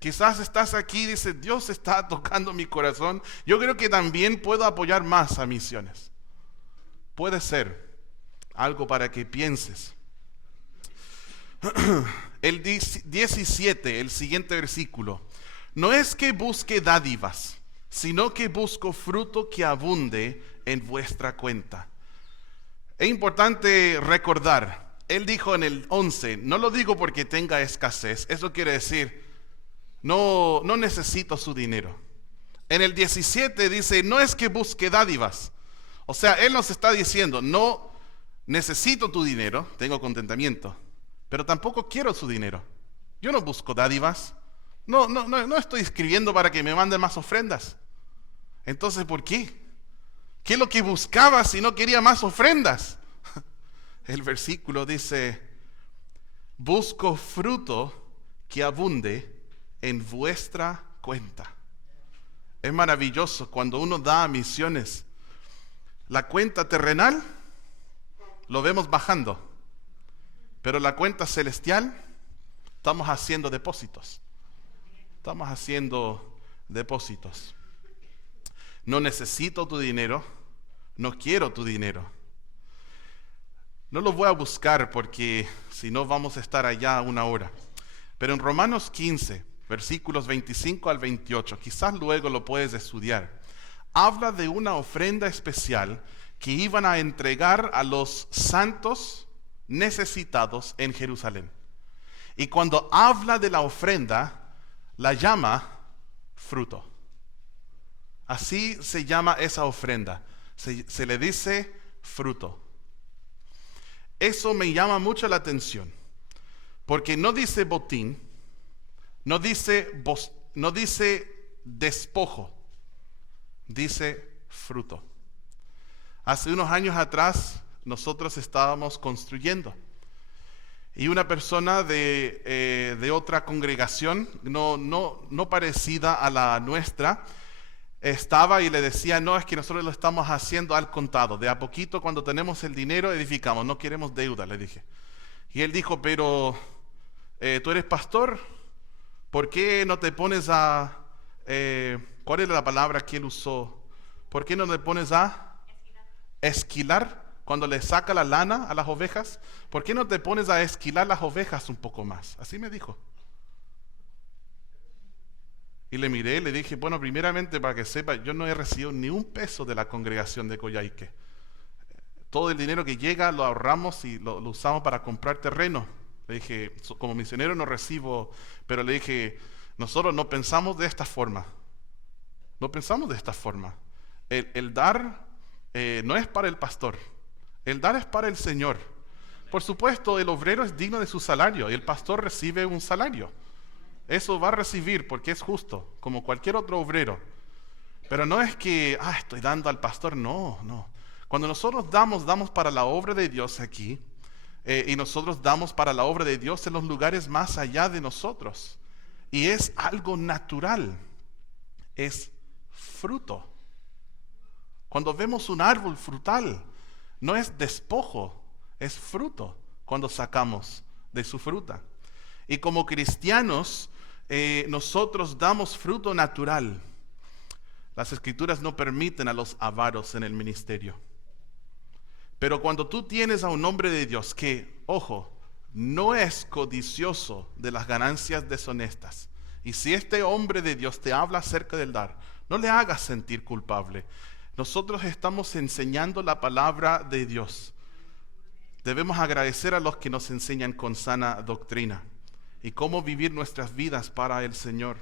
Quizás estás aquí y dices, Dios está tocando mi corazón, yo creo que también puedo apoyar más a misiones. Puede ser algo para que pienses. El 17, el siguiente versículo. No es que busque dádivas, sino que busco fruto que abunde en vuestra cuenta. Es importante recordar, él dijo en el 11, no lo digo porque tenga escasez, eso quiere decir, no necesito su dinero. En el 17 dice, no es que busque dádivas. O sea, él nos está diciendo, no necesito tu dinero, tengo contentamiento, pero tampoco quiero su dinero. Yo no busco dádivas, no estoy escribiendo para que me manden más ofrendas. Entonces, ¿por qué? ¿Qué es lo que buscaba si no quería más ofrendas? El versículo dice, busco fruto que abunde en vuestra cuenta. Es maravilloso cuando uno da a misiones. La cuenta terrenal lo vemos bajando, pero la cuenta celestial estamos haciendo depósitos. Estamos haciendo depósitos. No necesito tu dinero, no quiero tu dinero. No lo voy a buscar porque si no vamos a estar allá una hora. Pero en Romanos 15, versículos 25 al 28, quizás luego lo puedes estudiar, habla de una ofrenda especial que iban a entregar a los santos necesitados en Jerusalén. Y cuando habla de la ofrenda, la llama fruto. Así se llama esa ofrenda. Se le dice fruto. Eso me llama mucho la atención, porque no dice botín, no dice despojo, dice fruto. Hace unos años atrás nosotros estábamos construyendo y una persona de otra congregación, no parecida a la nuestra, estaba y le decía, no, es que nosotros lo estamos haciendo al contado, de a poquito cuando tenemos el dinero edificamos, no queremos deuda, le dije. Y él dijo, pero tú eres pastor, ¿por qué no te pones a, cuál era la palabra que él usó? ¿Por qué no te pones a esquilar cuando le saca la lana a las ovejas? ¿Por qué no te pones a esquilar las ovejas un poco más? Así me dijo. Y le miré y le dije, bueno, primeramente para que sepa, yo no he recibido ni un peso de la congregación de Coyhaique. Todo el dinero que llega lo ahorramos y lo usamos para comprar terreno. Le dije, como misionero no recibo, pero le dije, nosotros no pensamos de esta forma. No pensamos de esta forma. El dar no es para el pastor, el dar es para el Señor. Por supuesto, el obrero es digno de su salario y el pastor recibe un salario. Eso va a recibir porque es justo, como cualquier otro obrero. Pero no es que, estoy dando al pastor, no. Cuando nosotros damos para la obra de Dios aquí, y nosotros damos para la obra de Dios en los lugares más allá de nosotros. Y es algo natural, es fruto. Cuando vemos un árbol frutal, no es despojo, es fruto cuando sacamos de su fruta. Y como cristianos, nosotros damos fruto natural. Las escrituras no permiten a los avaros en el ministerio. Pero cuando tú tienes a un hombre de Dios que, ojo, no es codicioso de las ganancias deshonestas, y si este hombre de Dios te habla acerca del dar, no le hagas sentir culpable. Nosotros estamos enseñando la palabra de Dios. Debemos agradecer a los que nos enseñan con sana doctrina y cómo vivir nuestras vidas para el Señor.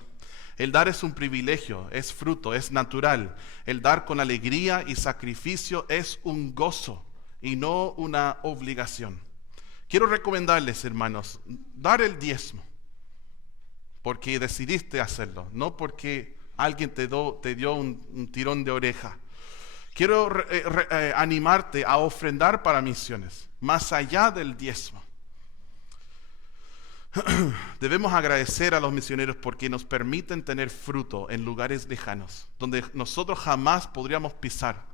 El dar es un privilegio, es fruto, es natural. El dar con alegría y sacrificio es un gozo y no una obligación. Quiero recomendarles, hermanos, dar el diezmo porque decidiste hacerlo, no porque alguien te dio un tirón de oreja. Quiero animarte a ofrendar para misiones, más allá del diezmo. Debemos agradecer a los misioneros porque nos permiten tener fruto en lugares lejanos, donde nosotros jamás podríamos pisar.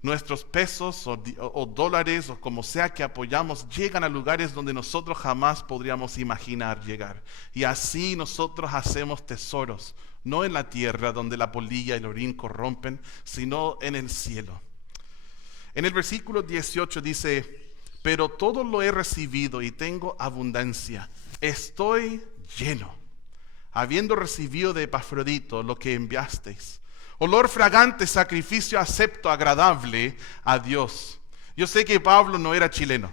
Nuestros pesos o dólares o como sea que apoyamos llegan a lugares donde nosotros jamás podríamos imaginar llegar. Y así nosotros hacemos tesoros, no en la tierra donde la polilla y el orín corrompen, sino en el cielo. En el versículo 18 dice, pero todo lo he recibido y tengo abundancia. Estoy lleno, habiendo recibido de Epafrodito lo que enviasteis. Olor fragante, sacrificio acepto, agradable a Dios. Yo sé que Pablo no era chileno.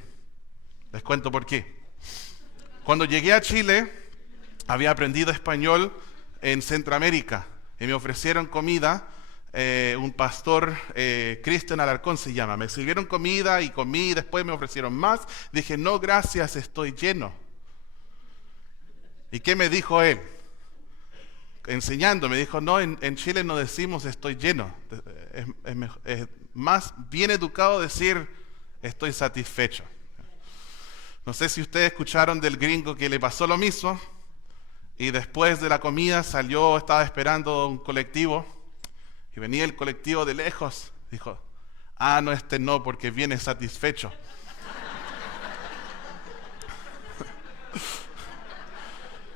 Les cuento por qué. Cuando llegué a Chile, había aprendido español en Centroamérica y me ofrecieron comida. Un pastor, Cristian Alarcón se llama. Me sirvieron comida y comí, después me ofrecieron más. Dije, no, gracias, estoy lleno. ¿Y qué me dijo él? Enseñando, me dijo, no, en Chile no decimos estoy lleno. Es más bien educado decir estoy satisfecho. No sé si ustedes escucharon del gringo que le pasó lo mismo y después de la comida salió, estaba esperando un colectivo y venía el colectivo de lejos. Dijo, no, este no, porque viene satisfecho.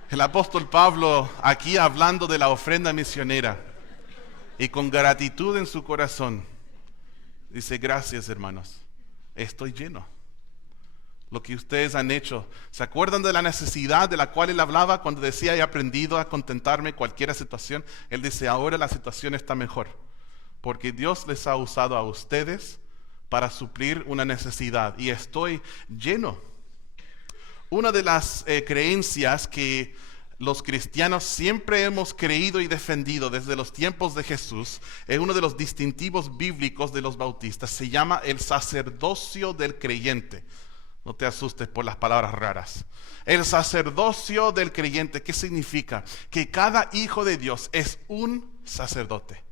El apóstol Pablo aquí hablando de la ofrenda misionera y con gratitud en su corazón dice, gracias hermanos, estoy lleno. Lo que ustedes han hecho, ¿se acuerdan de la necesidad de la cual él hablaba cuando decía he aprendido a contentarme en cualquier situación? Él dice, ahora la situación está mejor, porque Dios les ha usado a ustedes para suplir una necesidad y estoy lleno. Una de las creencias que los cristianos siempre hemos creído y defendido desde los tiempos de Jesús, es uno de los distintivos bíblicos de los bautistas, se llama el sacerdocio del creyente. No te asustes por las palabras raras. El sacerdocio del creyente, ¿qué significa? Que cada hijo de Dios es un sacerdote.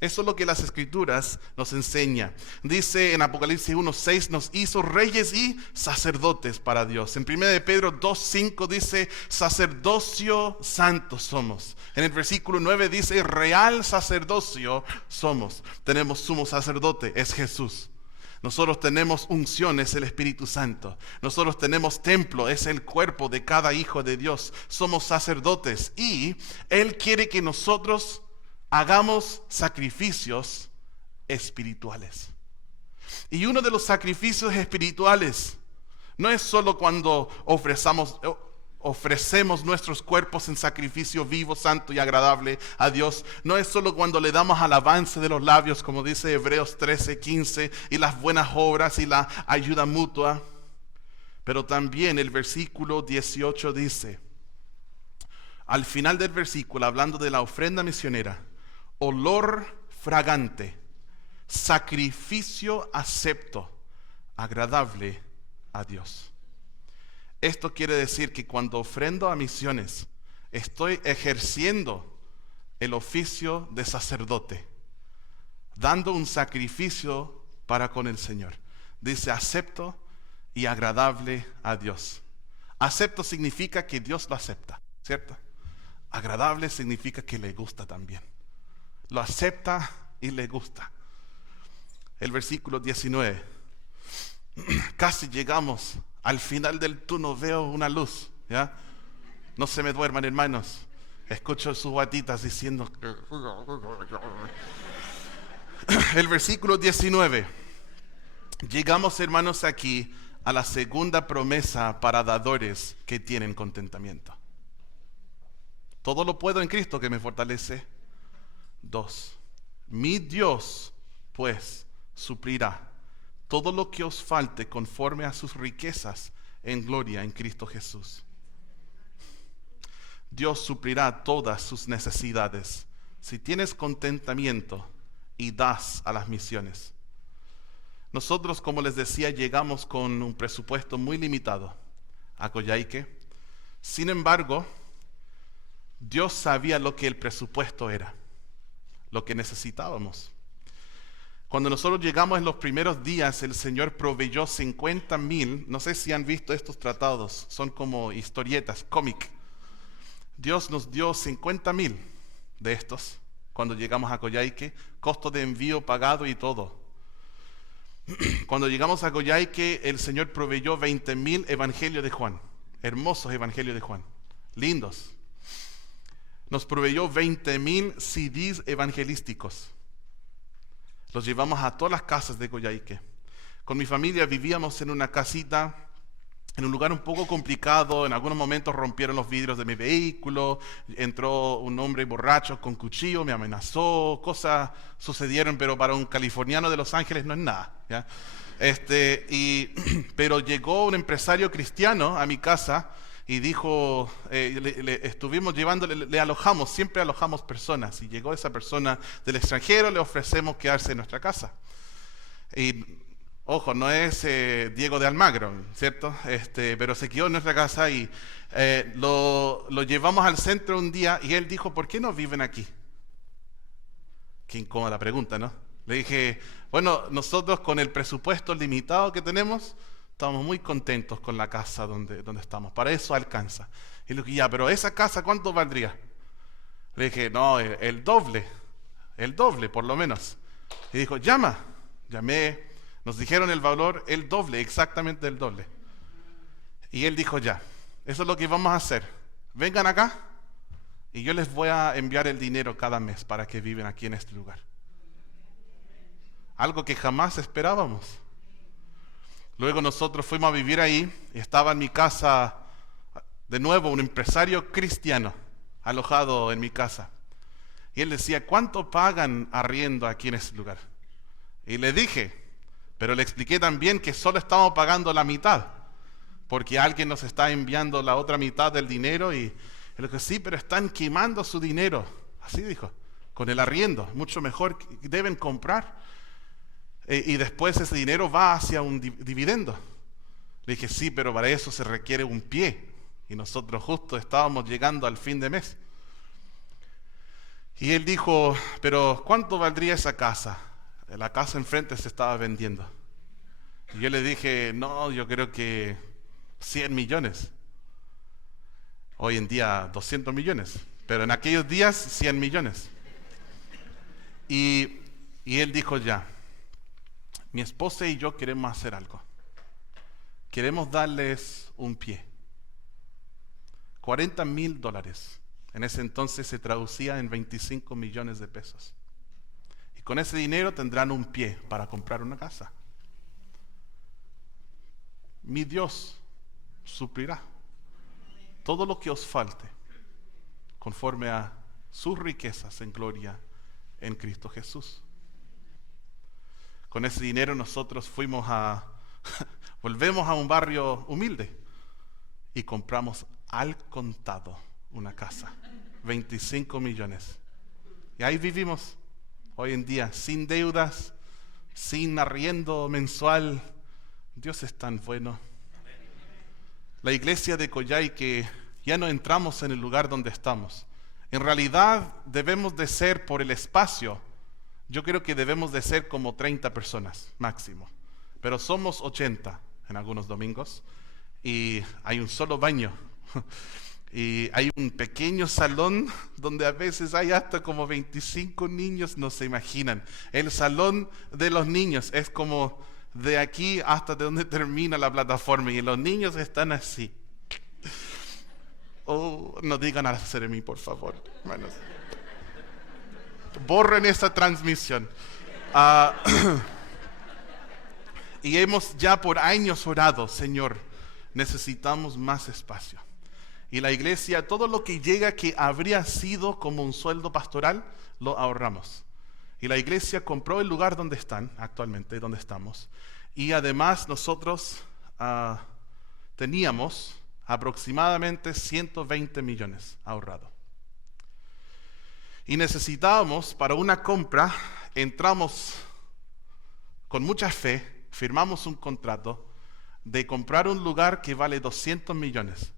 Eso es lo que las Escrituras nos enseñan. Dice en Apocalipsis 1:6, nos hizo reyes y sacerdotes para Dios. En 1 de Pedro 2:5 dice, sacerdocio santo somos. En el versículo 9 dice, real sacerdocio somos. Tenemos sumo sacerdote, es Jesús. Nosotros tenemos unción, es el Espíritu Santo. Nosotros tenemos templo, es el cuerpo de cada hijo de Dios. Somos sacerdotes y Él quiere que nosotros hagamos sacrificios espirituales. Y uno de los sacrificios espirituales no es solo cuando ofrecemos nuestros cuerpos en sacrificio vivo, santo y agradable a Dios. No es solo cuando le damos alabanza de los labios, como dice Hebreos 13:15, y las buenas obras y la ayuda mutua. Pero también el versículo 18 dice, al final del versículo, hablando de la ofrenda misionera, olor fragante, sacrificio acepto, agradable a Dios. Esto quiere decir que cuando ofrendo a misiones, estoy ejerciendo el oficio de sacerdote, dando un sacrificio para con el Señor. Dice acepto y agradable a Dios. Acepto significa que Dios lo acepta, ¿cierto? Agradable significa que le gusta también. Lo acepta y le gusta. El versículo 19. Casi llegamos al final del túnel, veo una luz, ¿ya? No se me duerman, hermanos. Escucho sus guatitas diciendo. El versículo 19. Llegamos, hermanos, aquí a la segunda promesa para dadores que tienen contentamiento. Todo lo puedo en Cristo que me fortalece. 2. Mi Dios, pues, suplirá todo lo que os falte conforme a sus riquezas en gloria en Cristo Jesús. Dios suplirá todas sus necesidades si tienes contentamiento y das a las misiones. Nosotros, como les decía, llegamos con un presupuesto muy limitado a Coyhaique. Sin embargo, Dios sabía lo que el presupuesto era, lo que necesitábamos. Cuando nosotros llegamos en los primeros días, el Señor proveyó 50,000, no sé si han visto estos tratados, son como historietas, cómic. Dios nos dio 50,000 de estos cuando llegamos a Coyhaique, costo de envío pagado y todo. Cuando llegamos a Coyhaique, el Señor proveyó 20,000 evangelios de Juan, hermosos evangelios de Juan, lindos. Nos proveyó 20,000 CDs evangelísticos. Los llevamos a todas las casas de Coyhaique. Con mi familia vivíamos en una casita en un lugar un poco complicado. En algunos momentos rompieron los vidrios de mi vehículo, entró un hombre borracho con cuchillo, me amenazó, cosas sucedieron, pero para un californiano de Los Ángeles no es nada, ¿ya? Pero llegó un empresario cristiano a mi casa y dijo, estuvimos llevándole, le alojamos, siempre alojamos personas, y llegó esa persona del extranjero, le ofrecemos quedarse en nuestra casa. Y ojo, no es Diego de Almagro, ¿cierto? Pero se quedó en nuestra casa y lo llevamos al centro un día y él dijo, ¿por qué no viven aquí? Qué incómoda pregunta, ¿no? Le dije, bueno, nosotros con el presupuesto limitado que tenemos, estamos muy contentos con la casa donde estamos. Para eso alcanza. Y le dije, ya, pero esa casa, ¿cuánto valdría? Le dije, no, el doble por lo menos. Y dijo, llamé, nos dijeron el valor, el doble, exactamente el doble. Y él dijo, ya, eso es lo que vamos a hacer. Vengan acá y yo les voy a enviar el dinero cada mes para que vivan aquí en este lugar. Algo que jamás esperábamos. Luego nosotros fuimos a vivir ahí y estaba en mi casa de nuevo un empresario cristiano alojado en mi casa. Y él decía, ¿cuánto pagan arriendo aquí en este lugar? Y le dije, pero le expliqué también que solo estamos pagando la mitad, porque alguien nos está enviando la otra mitad del dinero. Y él dijo, sí, pero están quemando su dinero. Así dijo, con el arriendo, mucho mejor, deben comprar. Y después ese dinero va hacia un dividendo. Le dije, sí, pero para eso se requiere un pie. Y nosotros justo estábamos llegando al fin de mes. Y él dijo, pero ¿cuánto valdría esa casa? La casa enfrente se estaba vendiendo. Y yo le dije, no, yo creo que 100 millones. Hoy en día 200 millones. Pero en aquellos días 100 millones. Y él dijo, ya. Mi esposa y yo queremos hacer algo. Queremos darles un pie. $40,000. En ese entonces se traducía en 25 millones de pesos. Y con ese dinero tendrán un pie para comprar una casa. Mi Dios suplirá todo lo que os falte conforme a sus riquezas en gloria en Cristo Jesús. Con ese dinero nosotros volvemos a un barrio humilde y compramos al contado una casa, 25 millones. Y ahí vivimos hoy en día, sin deudas, sin arriendo mensual. Dios es tan bueno. La iglesia de Coyhaique, ya no entramos en el lugar donde estamos. En realidad debemos de ser, por el espacio, yo creo que debemos de ser como 30 personas máximo, pero somos 80 en algunos domingos y hay un solo baño y hay un pequeño salón donde a veces hay hasta como 25 niños, no se imaginan. El salón de los niños es como de aquí hasta de donde termina la plataforma y los niños están así. Oh, no digan a Seremi, por favor, hermanos. Borren esta transmisión. Y hemos ya por años orado, Señor, necesitamos más espacio. Y la iglesia, todo lo que llega que habría sido como un sueldo pastoral, lo ahorramos. Y la iglesia compró el lugar donde están actualmente, donde estamos. Y además nosotros teníamos aproximadamente 120 millones ahorrados. Y necesitábamos para una compra, entramos con mucha fe, firmamos un contrato de comprar un lugar que vale 200 millones.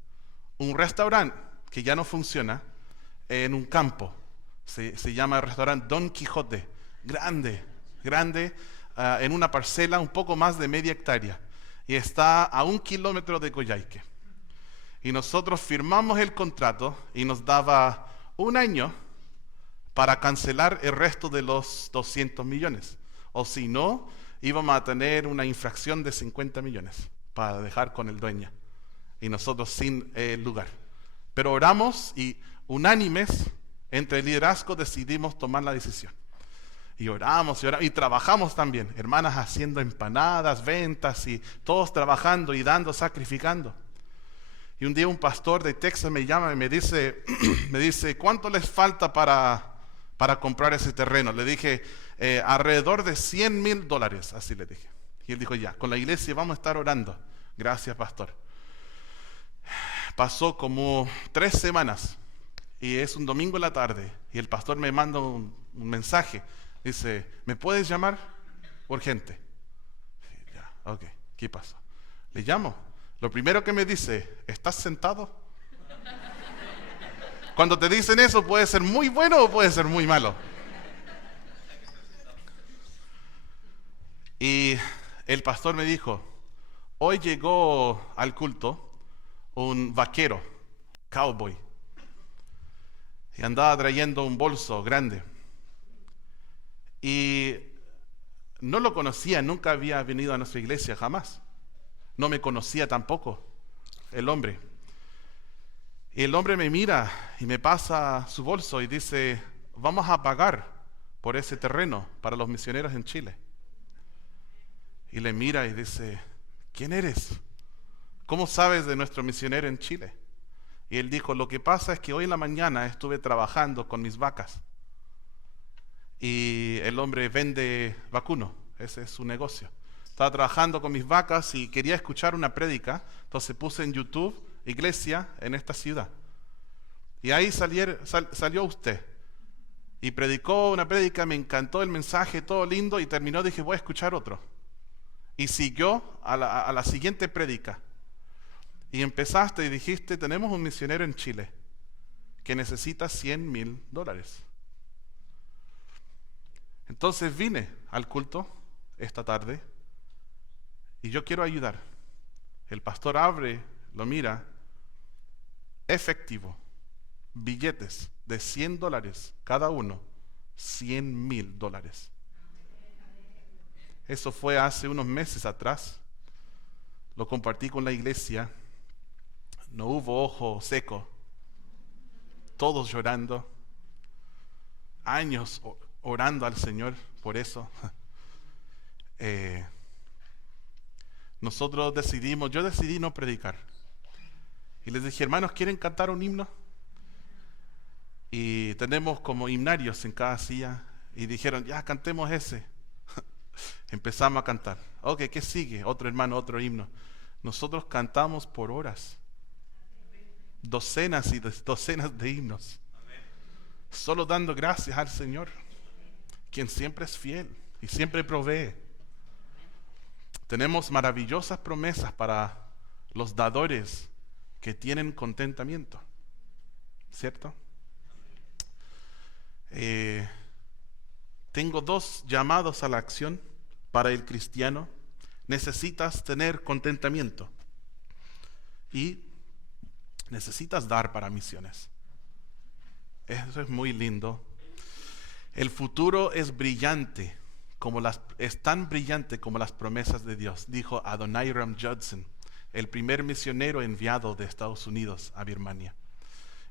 Un restaurante que ya no funciona en un campo. Se llama el restaurante Don Quijote. Grande, en una parcela un poco más de media hectárea. Y está a 1 kilómetro de Coyhaique. Y nosotros firmamos el contrato y nos daba un año para cancelar el resto de los 200 millones. O si no, íbamos a tener una infracción de 50 millones para dejar con el dueño. Y nosotros sin lugar. Pero oramos y unánimes entre el liderazgo decidimos tomar la decisión. Y oramos y trabajamos también. Hermanas haciendo empanadas, ventas y todos trabajando y dando, sacrificando. Y un día un pastor de Texas me llama y me dice, ¿cuánto les falta para comprar ese terreno? Le dije, alrededor de $100,000, así le dije. Y él dijo, ya, con la iglesia vamos a estar orando. Gracias, pastor. Pasó como 3 semanas y es un domingo en la tarde y el pastor me manda un mensaje. Dice, ¿me puedes llamar? Urgente. Sí, ya, ok, ¿qué pasó? Le llamo. Lo primero que me dice, ¿estás sentado? Cuando te dicen eso puede ser muy bueno o puede ser muy malo. Y el pastor me dijo, hoy llegó al culto un vaquero, cowboy, y andaba trayendo un bolso grande. Y no lo conocía, nunca había venido a nuestra iglesia, jamás. No me conocía tampoco el hombre. Y el hombre me mira y me pasa su bolso y dice, vamos a pagar por ese terreno para los misioneros en Chile. Y le mira y dice, ¿quién eres? ¿Cómo sabes de nuestro misionero en Chile? Y él dijo, lo que pasa es que hoy en la mañana estuve trabajando con mis vacas. Y el hombre vende vacuno, ese es su negocio. Estaba trabajando con mis vacas y quería escuchar una prédica, entonces puse en YouTube, iglesia en esta ciudad. Y ahí salió usted. Y predicó una prédica, me encantó el mensaje, todo lindo, y terminó, dije, voy a escuchar otro. Y siguió a la siguiente prédica. Y empezaste y dijiste, tenemos un misionero en Chile que necesita $100,000. Entonces vine al culto esta tarde y yo quiero ayudar. El pastor abre, lo mira, efectivo, billetes de $100 cada uno, $100,000. Eso fue hace unos meses atrás. Lo compartí con la iglesia. No hubo ojo seco. Todos llorando. Años orando al Señor por eso. Yo decidí no predicar. Y les dije, hermanos, ¿quieren cantar un himno? Y tenemos como himnarios en cada silla. Y dijeron, ya, cantemos ese. Empezamos a cantar. Ok, ¿qué sigue? Otro hermano, otro himno. Nosotros cantamos por horas. Docenas y docenas de himnos. Solo dando gracias al Señor, quien siempre es fiel y siempre provee. Tenemos maravillosas promesas para los dadores que tienen contentamiento, ¿cierto? Tengo 2 llamados a la acción para el cristiano. Necesitas tener contentamiento y necesitas dar para misiones. Eso es muy lindo. El futuro es brillante, es tan brillante como las promesas de Dios, dijo Adoniram Judson, el primer misionero enviado de Estados Unidos a Birmania.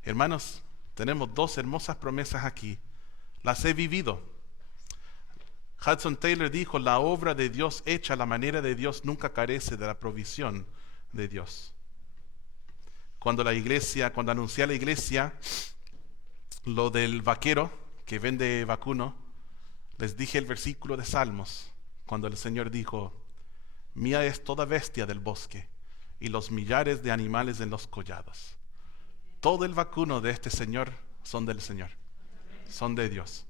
Hermanos, tenemos 2 hermosas promesas aquí. Las he vivido. Hudson Taylor dijo, la obra de Dios hecha a la manera de Dios nunca carece de la provisión de Dios. Cuando anuncié a la iglesia lo del vaquero que vende vacuno, les dije el versículo de Salmos, cuando el Señor dijo, mía es toda bestia del bosque y los millares de animales en los collados. Todo el vacuno de este Señor son del Señor, son de Dios.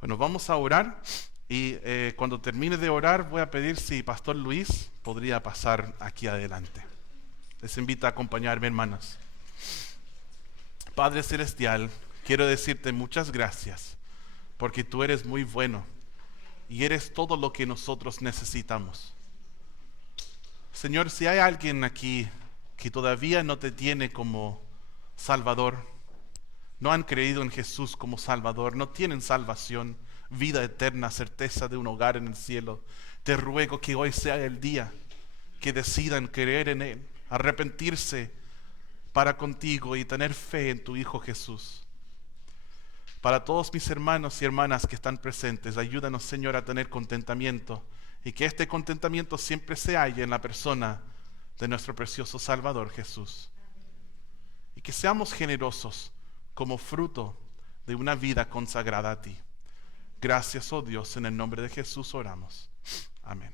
Bueno, vamos a orar y cuando termine de orar voy a pedir si Pastor Luis podría pasar aquí adelante. Les invito a acompañarme, hermanos. Padre Celestial, quiero decirte muchas gracias porque tú eres muy bueno y eres todo lo que nosotros necesitamos. Señor, si hay alguien aquí que todavía no te tiene como Salvador, no han creído en Jesús como Salvador, no tienen salvación, vida eterna, certeza de un hogar en el cielo, te ruego que hoy sea el día que decidan creer en Él, arrepentirse para contigo y tener fe en tu Hijo Jesús. Para todos mis hermanos y hermanas que están presentes, ayúdanos, Señor, a tener contentamiento y que este contentamiento siempre se halle en la persona de nuestro precioso Salvador Jesús. Y que seamos generosos como fruto de una vida consagrada a ti. Gracias, oh Dios, en el nombre de Jesús oramos. Amén.